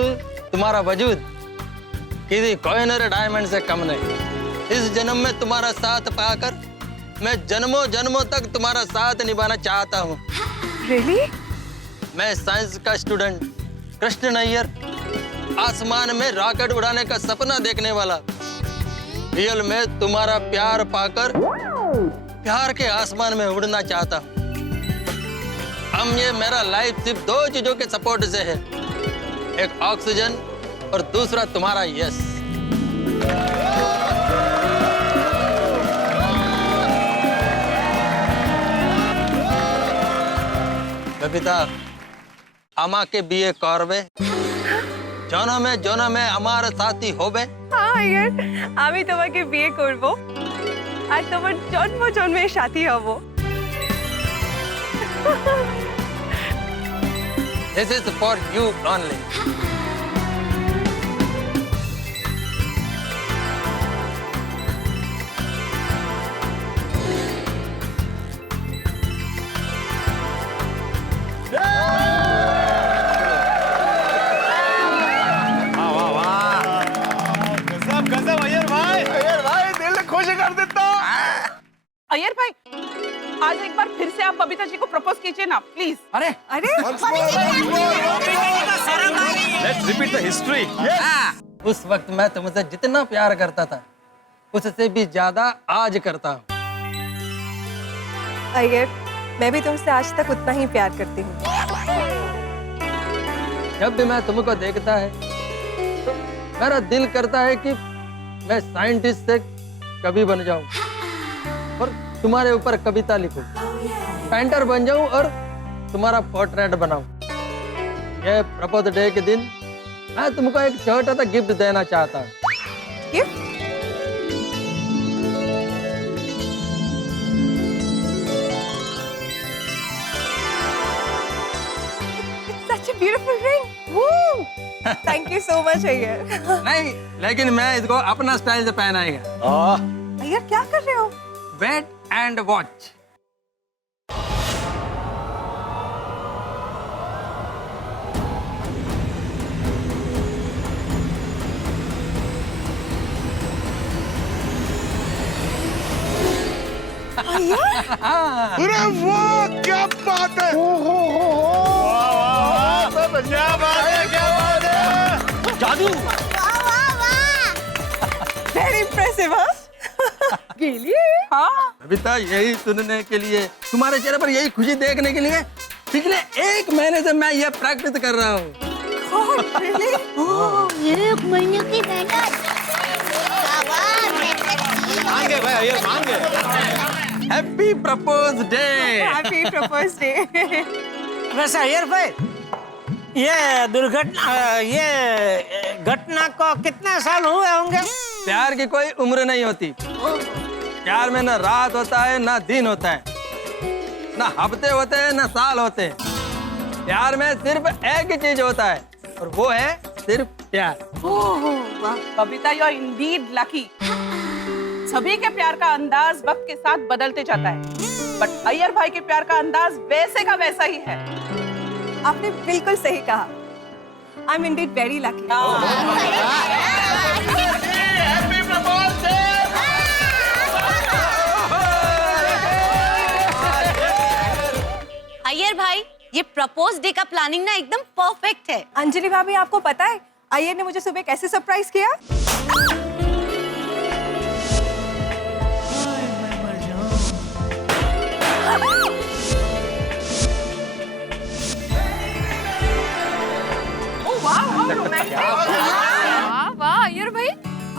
तुम्हारा वजूद किसी कोहिनूर डायमंड से कम नहीं। इस जन्म में तुम्हारा साथ पाकर मैं जन्मों जन्मों तक तुम्हारा साथ निभाना चाहता हूँ। Really? मैं साइंस का स्टूडेंट कृष्ण अय्यर, आसमान में रॉकेट उड़ाने का सपना देखने वाला, रियल में तुम्हारा प्यार पाकर प्यार के आसमान में उड़ना चाहता हूँ। हम ये मेरा लाइफ सिर्फ दो चीजों के सपोर्ट से है, एक ऑक्सीजन और दूसरा तुम्हारा यस। बबीता, आमा के बीए करबे, जन्मे हमारे साथी होबे। हाँ अय्यर, আমি তোমাকে বিয়ে করব আর তোমার জন্ম জন্মের সাথী হব। This is for you only. आज एक बार फिर से आप बबीता जी को प्रपोज कीजिए ना प्लीज। अरे अरे लेट्स रिपीट द हिस्ट्री। उस वक्त मैं तुमसे जितना प्यार करता था उससे भी ज्यादा आज करता हूँ। अय्यर, मैं भी तुमसे आज तक उतना ही प्यार करती हूँ। जब भी मैं तुमको देखता है तो मेरा दिल करता है कि मैं साइंटिस्ट से कवि बन जाऊं और तुम्हारे ऊपर कविता लिखूं, पेंटर बन जाऊं और तुम्हारा पोर्ट्रेट बनाऊं। ये प्रपोज डे के दिन मैं तुमको एक छोटा सा गिफ्ट देना चाहता हूँ। Gift? Such a beautiful ring. Woo! Thank you so much, Iyer. नहीं, लेकिन मैं इसको अपना स्टाइल से पहनाएगा। अय्यर, क्या कर रहे हो? Wait and watch. अरे वाह क्या बात है! क्या बात है, क्या बात है! जादू। Very impressive, हाँ? गेली? हाँ बबीता, यही सुनने के लिए, तुम्हारे चेहरे पर यही खुशी देखने के लिए पिछले 1 महीने से मैं ये प्रैक्टिस कर रहा हूँ। God, really? एक महीने की मेहनत। मांगे भाई अय्यर मांगे। Happy propose day. Happy propose day. वैसे अय्यर भाई, ये दुर्घटना, ये घटना को कितने साल हुए होंगे? प्यार की कोई उम्र नहीं होती। प्यार में ना रात होता है ना दिन होता है, ना हफ्ते होते हैं ना साल होते हैं। प्यार में सिर्फ एक ही चीज होता है और वो है सिर्फ प्यार। Babita, you are indeed lucky. सभी के प्यार का अंदाज वक्त के साथ बदलते जाता है, बट अय्यर भाई के प्यार का अंदाज वैसे का वैसा ही है। आपने बिल्कुल सही कहा। I'm indeed very lucky. Iyer भाई, ये प्रपोज डे का प्लानिंग ना एकदम परफेक्ट है। अंजलि भाभी, आपको पता है अय्यर ने मुझे सुबह कैसे सरप्राइज किया? वाह वाह अय्यर भाई,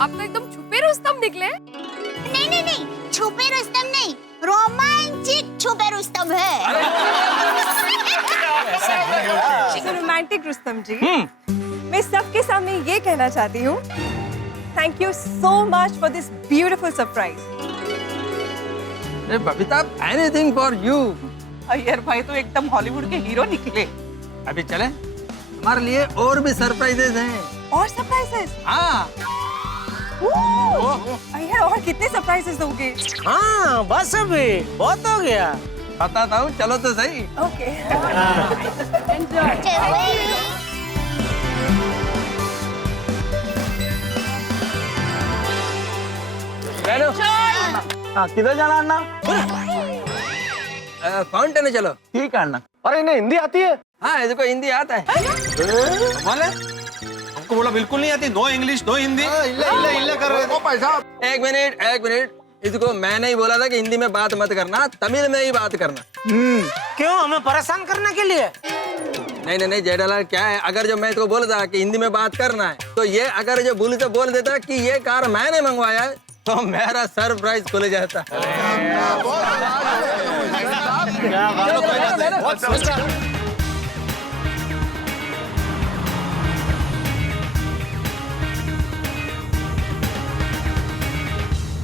आप तो एकदम छुपे रुस्तम निकले। नहीं, छुपे रुस्तम नहीं, रोमांचिक छुपे रुस्तम है। रोमांटिक रुस्तम जी, मैं सबके सामने ये कहना चाहती हूँ, thank you so much for this beautiful surprise. Babita, anything for you. Iyer भाई तो एकदम हॉलीवुड के हीरो निकले। अभी चले, हमारे लिए और भी सरप्राइजेज हैं। और सरप्राइजेस? हाँ। अय्यर, और कितने सरप्राइजेस दोगे? हाँ बस अभी बहुत हो गया। बताता हूँ, चलो तो सही। ओके। किधर जाना अन्ना? फाउंटेन चलो। ठीक है अन्ना। अरे इन्हें हिंदी आती है? हाँ, इसको हिंदी आता है। हमको बोला बिल्कुल नहीं आती। No English no Hindi. इल्ले कर रहे थे। एक मिनट, इसको मैंने ही बोला था कि हिंदी में बात मत करना, तमिल में ही बात करना। क्यों, हमें परेशान करने के लिए? नहीं जेठालाल, क्या है, अगर जो मैं इसको बोलता कि हिंदी में बात करना है तो ये अगर जो भूल से बोल देता कि ये कार मैंने मंगवाया है तो मेरा सरप्राइज खुल जाता।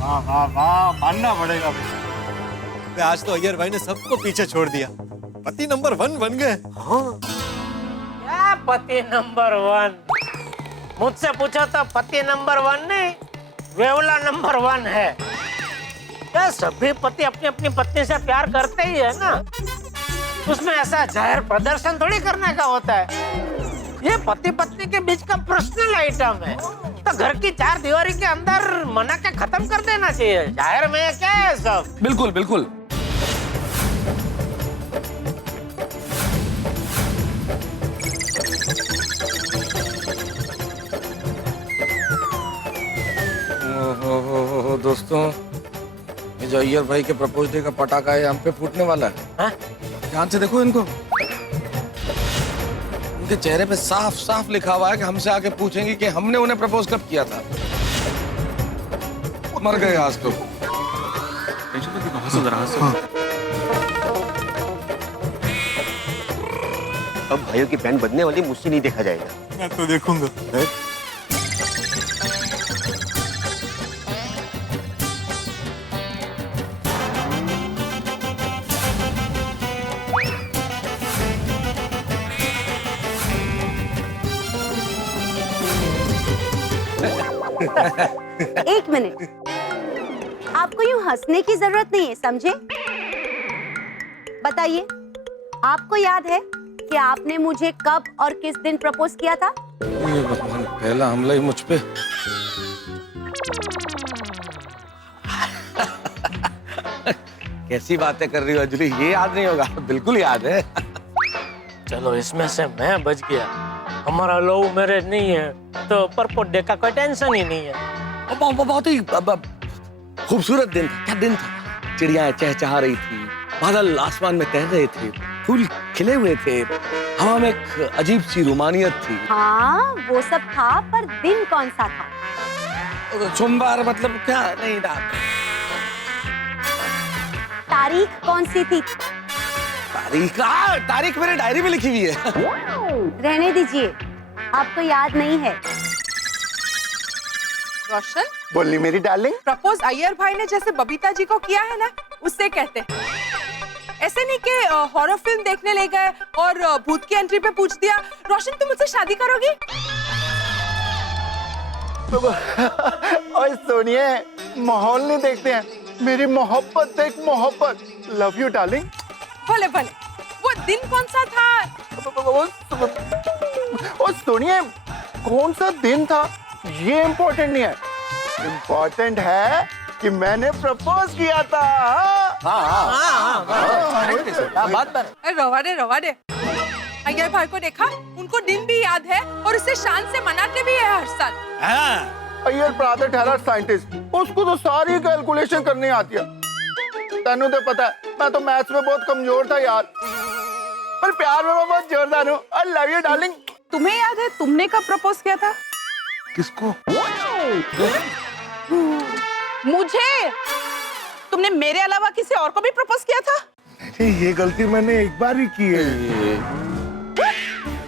वाह मानना पड़ेगा भाई। आज तो अय्यर भाई ने सबको पीछे छोड़ दिया। पति नंबर 1 बन गए। क्या पति नंबर 1? मुझसे पूछो तो पति नंबर 1 नहीं, वेवला नंबर 1 है। क्या सभी पति अपनी अपनी पत्नी से प्यार करते ही है ना, उसमें ऐसा जाहिर प्रदर्शन थोड़ी करने का होता है। ये पति पत्नी के बीच का पर्सनल आइटम है, तो घर की 4 दीवारी के अंदर मना के खत्म कर देना चाहिए। जाहिर में क्या है सब? बिल्कुल बिल्कुल। ओहो दोस्तों, ये जो अय्यर भाई के प्रपोज डे का पटाखा है हम पे फूटने वाला है। ध्यान से देखो इनको, उनके चेहरे पे साफ साफ लिखा हुआ है कि हमसे आके पूछेंगे कि हमने उन्हें प्रपोज कब किया था। मर गए आज तो। अब भाइयों की बैंड बजने वाली मुझसे नहीं देखा जाएगा। मैं तो देखूंगा। एक मिनट, आपको यूं हंसने की जरूरत नहीं है, समझे? बताइए, आपको याद है कि आपने मुझे कब और किस दिन प्रपोज किया था? ये भगवान, पहला हमला ही मुझ पे। कैसी बातें कर रही हो अंजलि, ये याद नहीं होगा? बिल्कुल याद है। चलो इसमें से मैं बच गया। हमारा लव मैरिज नहीं है तो प्रपोज डे का कोई टेंशन ही नहीं है। बहुत ही खूबसूरत दिन था। क्या दिन था? चिड़ियाएं चहचहा रही थी, बादल आसमान में तैर रहे थे, फूल खिले हुए थे, हवा में एक अजीब सी रोमानियत थी। हाँ, वो सब था, पर दिन कौन सा था? सोमवार मतलब क्या? नहीं था। तारीख कौन सी थी? तारीख मेरे डायरी में लिखी हुई है। रहने दीजिए, आपको याद नहीं है। रोशन, बोली मेरी डार्लिंग। प्रपोज अय्यर भाई ने जैसे बबीता जी को किया है ना, उससे कहते हैं। ऐसे नहीं कि हॉरर फिल्म देखने ले गए और भूत की एंट्री पे पूछ दिया, रोशन तुम मुझसे शादी करोगी? और सुनिए, माहौल नहीं देखते हैं, मेरी मोहब्बत देख, मोहब्बत। Love you darling. भले भले, वो दिन कौन सा था? और सुनिए, कौन सा दिन था ये इम्पोर्टेंट नहीं है, इम्पोर्टेंट है कि मैंने प्रपोज किया था। रवा दे। अय्यर भाई को देखा, उनको दिन भी याद है और इसे शान से मनाते भी है हर साल। अय्यर ब्रदर ठहरा साइंटिस्ट, उसको तो सारी कैलकुलेशन करनी आती है। तेनू तो पता है, मैं तो मैथ्स में बहुत कमजोर था यार, पर प्यार में मैं बहुत जोरदार हूँ। आई लव यू डार्लिंग। तुम्हें याद है तुमने कब प्रपोज किया था? किसको? मुझे। तुमने मेरे अलावा किसी और को भी प्रपोज किया था? ये गलती मैंने एक बार ही की है।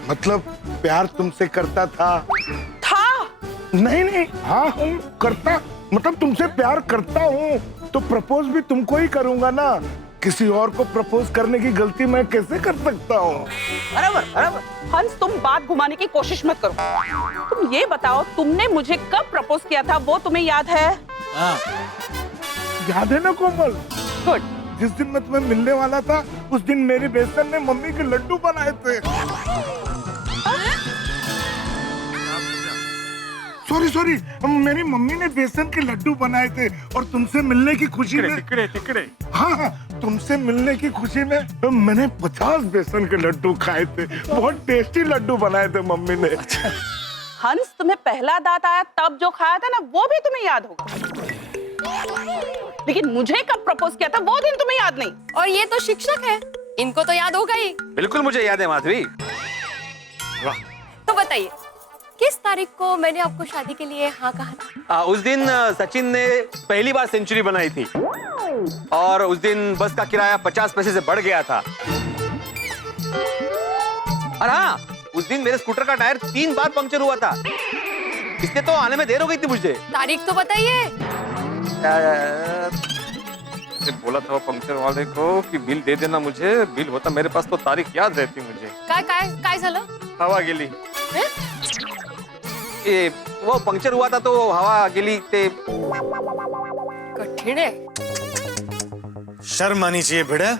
मतलब प्यार तुमसे करता था? नहीं, हाँ हूँ, करता, मतलब तुमसे प्यार करता हूँ तो प्रपोज भी तुमको ही करूंगा ना। किसी और को प्रपोज करने की गलती मैं कैसे कर सकता हूँ? बराबर। हंस, तुम बात घुमाने की कोशिश मत करो। तुम ये बताओ, तुमने मुझे कब प्रपोज किया था, वो तुम्हें याद है? याद है ना कोमल? गुड। जिस दिन मैं तुम्हें मिलने वाला था, उस दिन मेरी बेसन ने मम्मी के लड्डू बनाए थे। सॉरी, मेरी मम्मी ने बेसन के लड्डू बनाए थे और तुमसे मिलने की खुशी में तिकड़े। हाँ, तुमसे मिलने की खुशी में मैंने 50 बेसन के लड्डू खाए थे। बहुत टेस्टी लड्डू बनाए थे मम्मी ने। हंस, तुम्हें पहला दांत आया तब जो खाया था ना, वो भी तुम्हें याद होगा, लेकिन मुझे कब प्रपोज किया था वो दिन तुम्हें याद नहीं। और ये तो शिक्षक है, इनको तो याद होगा ही। बिल्कुल मुझे याद है माधवी। तो बताइए, किस तारीख को मैंने आपको शादी के लिए हाँ कहा था? उस दिन सचिन ने पहली बार सेंचुरी बनाई थी और उस दिन बस का किराया 50 पैसे से बढ़ गया था। और हाँ, उस दिन मेरे स्कूटर का टायर 3 बार पंक्चर हुआ था, इसलिए तो आने में देर हो गई थी मुझे। तारीख तो बताइए। बोला था पंक्चर वाले को कि बिल दे देना मुझे, बिल होता मेरे पास तो तारीख याद रहती मुझे। काय झालं? हवा गेली। ये वो पंक्चर हुआ था तो हवा गेली ते। कठिन है। शर्म आनी चाहिए भिड़े।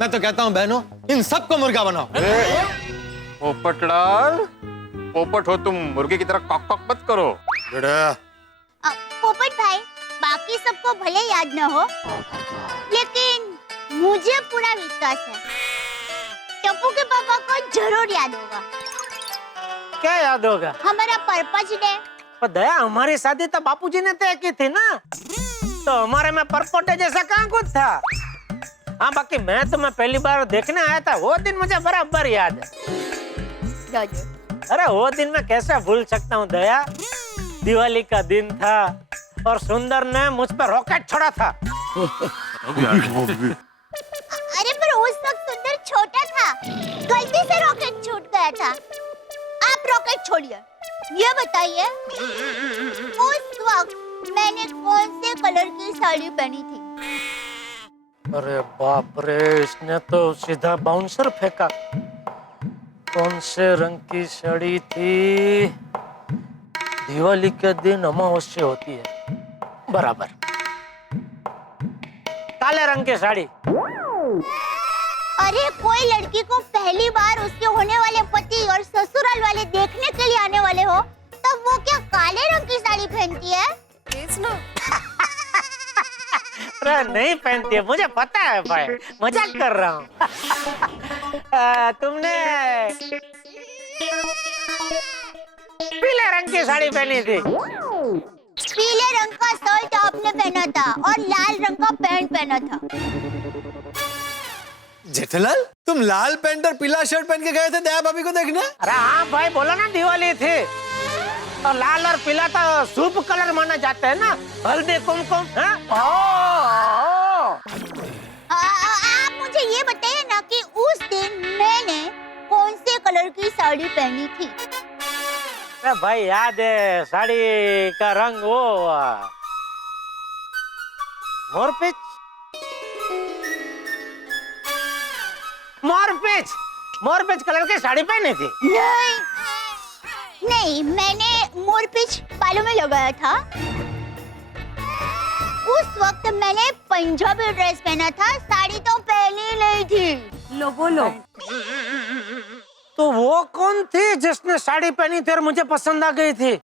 मैं तो कहता हूँ बहनों, इन सबको मुर्गा बनाओ। पोपटलाल, पोपट हो तुम, मुर्गे की तरह कॉक कॉक मत करो। भिड़े। पोपट भाई, बाकी सबको भले याद न हो, लेकिन मुझे पूरा विश्वास है टप्पू के पापा को जरूर याद होगा। क्या याद होगा? हमारा पर्पज डे। पर दया, हमारी शादी तो बापूजी ने तय की थी ना, तो हमारे में परपोटे जैसा कहाँ कुछ था। हाँ, बाकी मैं तुम्हें पहली बार देखने आया था, वो दिन मुझे बराबर याद है। अरे वो दिन मैं कैसे भूल सकता हूँ दया। दिवाली का दिन था और सुंदर ने मुझ पर रॉकेट छोड़ा था। अरे पर उस वक्त सुंदर छोटा था, गलती से रॉकेट छूट गया था। आप रॉकेट छोड़िए, ये बताइए उस वक्त मैंने कौन से कलर की साड़ी पहनी थी? अरे बाप रे, इसने तो सीधा बाउंसर फेंका। कौन से रंग की साड़ी थी? दिवाली के दिन अमावस्या होती है, बराबर। काले रंग की साड़ी। अरे कोई लड़की को पहली बार उसके होने वाले पति और ससुराल वाले देखने के लिए आने वाले हो, तब वो क्या काले रंग की साड़ी पहनती है? अरे नहीं पहनती है, मुझे पता है भाई, मजाक कर रहा हूँ। तुमने पीले रंग की साड़ी पहनी थी। पीले रंग का शर्ट आपने पहना था और लाल रंग का पैंट पहना था। जेठालाल, तुम लाल पैंट और पीला शर्ट पहन के गए थे दया भाभी को देखने? अरे हाँ भाई, बोला ना दिवाली थी, और लाल और पीला तो शुभ कलर माना जाता है ना, हल्दी कुमकुम। आप मुझे ये बताइए ना कि उस दिन मैंने कौन से कलर की साड़ी पहनी थी? अरे भाई याद है, साड़ी का रंग वो मोरपीच। मोरपीच कलर की साड़ी पहनी थी। नहीं, मैंने मोरपीच बालों में लगाया था। उस वक्त मैंने पंजाबी ड्रेस पहना था, साड़ी तो पहनी नहीं थी। लो बोलो। तो वो कौन थी जिसने साड़ी पहनी थी और मुझे पसंद आ गई थी?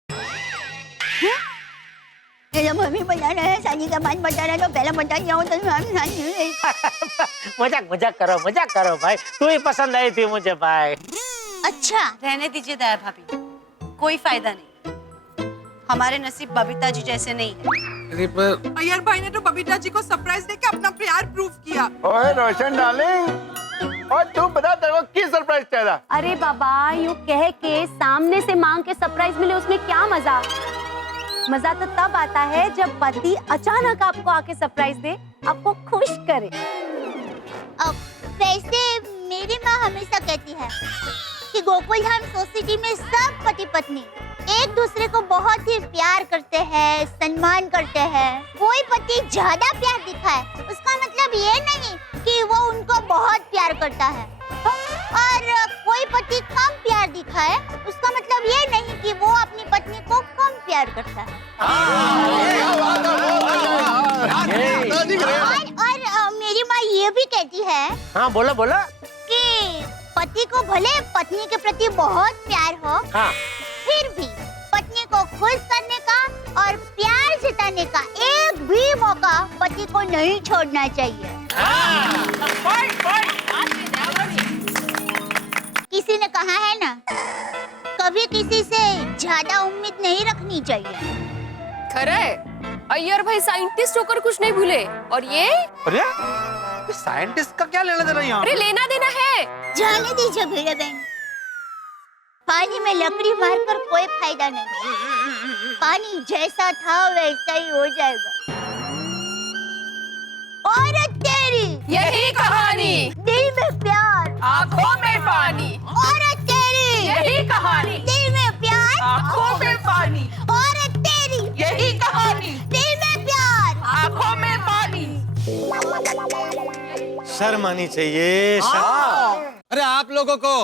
मम्मी बता रहे हैं, शादी का बात बता रहे, तो पहले बता दिया हो तो मजाक करो भाई, तू ही पसंद आई थी मुझे भाई। अच्छा, रहने दीजिए दया भाभी, कोई फायदा नहीं। हमारे नसीब बबीता जी जैसे नहीं है। अय्यर भाई ने तो बबीता जी को सरप्राइज देके अपना प्यार प्रूव किया। ओए रोशन डार्लिंग, और तू बता तेरे को किस सरप्राइज चाहिए? अरे बाबा, यूँ कह के सामने से मांग के सरप्राइज मिले, उसमें क्या मजा? मजा तो तब आता है जब पति अचानक आपको आके सरप्राइज दे, आपको खुश करे। वैसे मेरी माँ हमेशा कहती है कि गोकुलधाम सोसाइटी में सब पति पत्नी एक दूसरे को बहुत ही प्यार करते हैं, सम्मान करते हैं। कोई पति ज्यादा प्यार दिखाए उसका मतलब ये नहीं कि वो उनको बहुत प्यार करता है, और कोई पति कम प्यार दिखाए उसका मतलब ये नहीं कि वो अपनी पत्नी को कम प्यार करता है। और मेरी माँ ये भी कहती है, हाँ बोलो कि पति को भले पत्नी के प्रति बहुत प्यार हो, हाँ, फिर भी पत्नी को खुश करने का और प्यार जताने का एक भी मौका पति को नहीं छोड़ना चाहिए। किसी ने कहा है ना, कभी किसी से ज्यादा उम्मीद नहीं रखनी चाहिए। खरा है, अय्यर भाई साइंटिस्ट होकर कुछ नहीं भूले, और ये अरे साइंटिस्ट का क्या लेना देना यहाँ? अरे लेना देना है। जाने दीजिए भीड़े बहन, पानी में लकड़ी मारकर कोई फायदा नहीं। पानी जैसा था वैसा ही हो जाएगा। और तेरी यही कहानी, दिल में प्यार आंखों में पानी। और तेरी यही कहानी, दिल में प्यार आंखों में पानी। और तेरी यही कहानी, दिल में प्यार आंखों में पानी। शर्म आनी चाहिए, शर्म। अरे आप लोगों को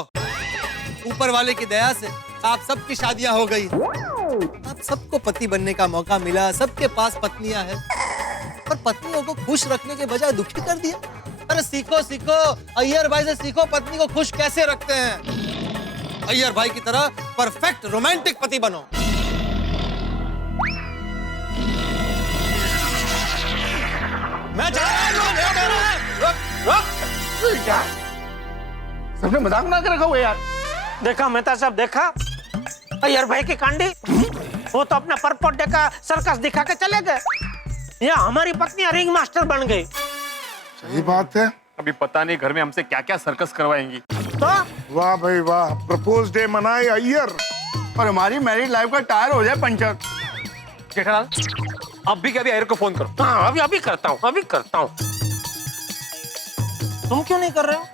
ऊपर वाले की दया से आप सबकी शादियां हो गई, आप सबको पति बनने का मौका मिला, सबके पास पत्नियां हैं, पर पत्नियों को खुश रखने के बजाय दुखी कर दिया। अरे सीखो सीखो, अय्यर भाई से सीखो पत्नी को खुश कैसे रखते हैं। अय्यर भाई की तरह परफेक्ट रोमांटिक पति बनो। मैं जा रहा हूं। रुक। क्या सबने मजाक बना के रखा हुआ है यार। देखा मेहता साहब, देखा अय्यर भाई की कांडी, वो तो अपना परपोट डे का सर्कस दिखा के चले गए, या हमारी पत्नी रिंग मास्टर बन गई। सही बात है। अभी पता नहीं घर में हमसे क्या क्या सर्कस करवाएंगी। तो वाह भाई वाह, प्रपोज डे मनाए अय्यर और हमारी मैरिड लाइफ का टायर हो जाए पंचर। जेठालाल, अब भी क्या अय्यर को फोन करो। हाँ, अभी करता हूँ, अभी करता हूँ। तुम क्यों नहीं कर रहे हो?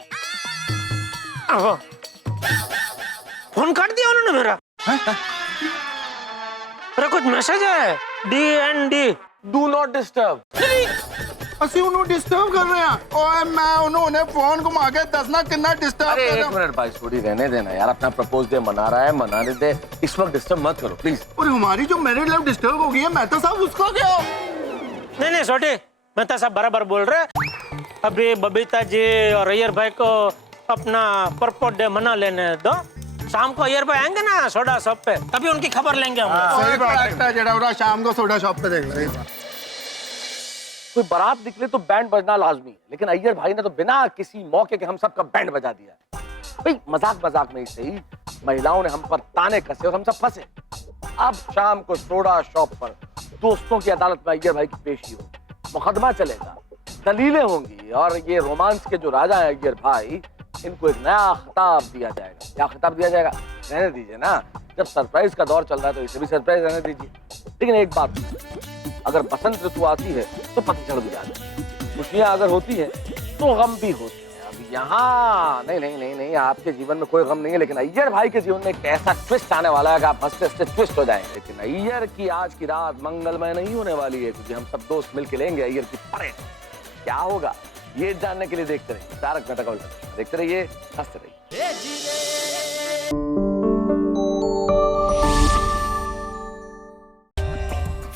फोन काट दिया उन्होंने मेरा। मेरा कुछ मैसेज है, DND, डू नॉट डिस्टर्ब। ਅਸੀਂ ਉਹਨੂੰ डिस्टर्ब कर रहे हैं। ओए मैं उन्होंने फोन घुमा के दसना कितना डिस्टर्ब अरे कर एक मिनट भाई, छोड़ी रहने देना यार, अपना प्रपोज डे मना रहा है, मनाने दे, इस वक्त डिस्टर्ब मत करो प्लीज। और हमारी जो मैरिड लाइफ डिस्टर्ब हो गई है, मेहता साहब उसका क्या? नहीं छोटे, मेहता साहब बराबर बोल रहे हैं। अभी बबीता जी और अय्यर भाई को अपना परपोट डे मना लेने दो। शाम को अय्यर भाई आएंगे ना सोडा शॉप पे, तभी उनकी खबर लेंगे हम। सही बात है जेड़ा शाम को सोडा शॉप पे देख रहे हैं। कोई बारात निकले तो बैंड बजना लाजमी है, लेकिन अय्यर भाई ने तो बिना किसी मौके के हम सबका बैंड बजा दिया। भाई मजाक मजाक में ही सही, महिलाओं ने हम पर ताने कसे और हम सब फंसे। अब शाम को सोडा शॉप पर दोस्तों की अदालत में अय्यर भाई की पेशी हो, मुकदमा चलेगा, दलीलें होंगी, और ये रोमांस के जो राजा है अय्यर भाई, इनको एक नया खिताब दिया जाएगा। क्या खिताब दिया जाएगा? रहने दीजिए ना, जब सरप्राइज का दौर चल रहा है तो इसे भी सरप्राइज रहने दीजिए। लेकिन एक बात, अगर बसंत ऋतु आती है तो पतझड़ भी आती है, खुशियां अगर होती है तो गम भी होते हैं। अब यहाँ नहीं, आपके जीवन में कोई गम नहीं है, लेकिन अय्यर भाई के जीवन में एक ऐसा ट्विस्ट आने वाला है कि आप हंसते हंसते ट्विस्ट हो जाएंगे। लेकिन अय्यर की आज की रात मंगलमय नहीं होने वाली है, क्योंकि हम सब दोस्त मिलकर लेंगे अय्यर की परेड। क्या होगा ये जानने के लिए देखते रहिए तारक मेहता का उल्टा चश्मा, देखते रहिए, हंसते रहिए।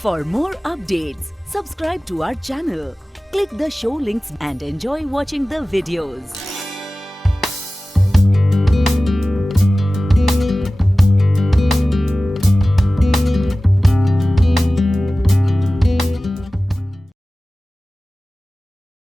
For more updates, subscribe to our channel, click the show links and enjoy watching the videos.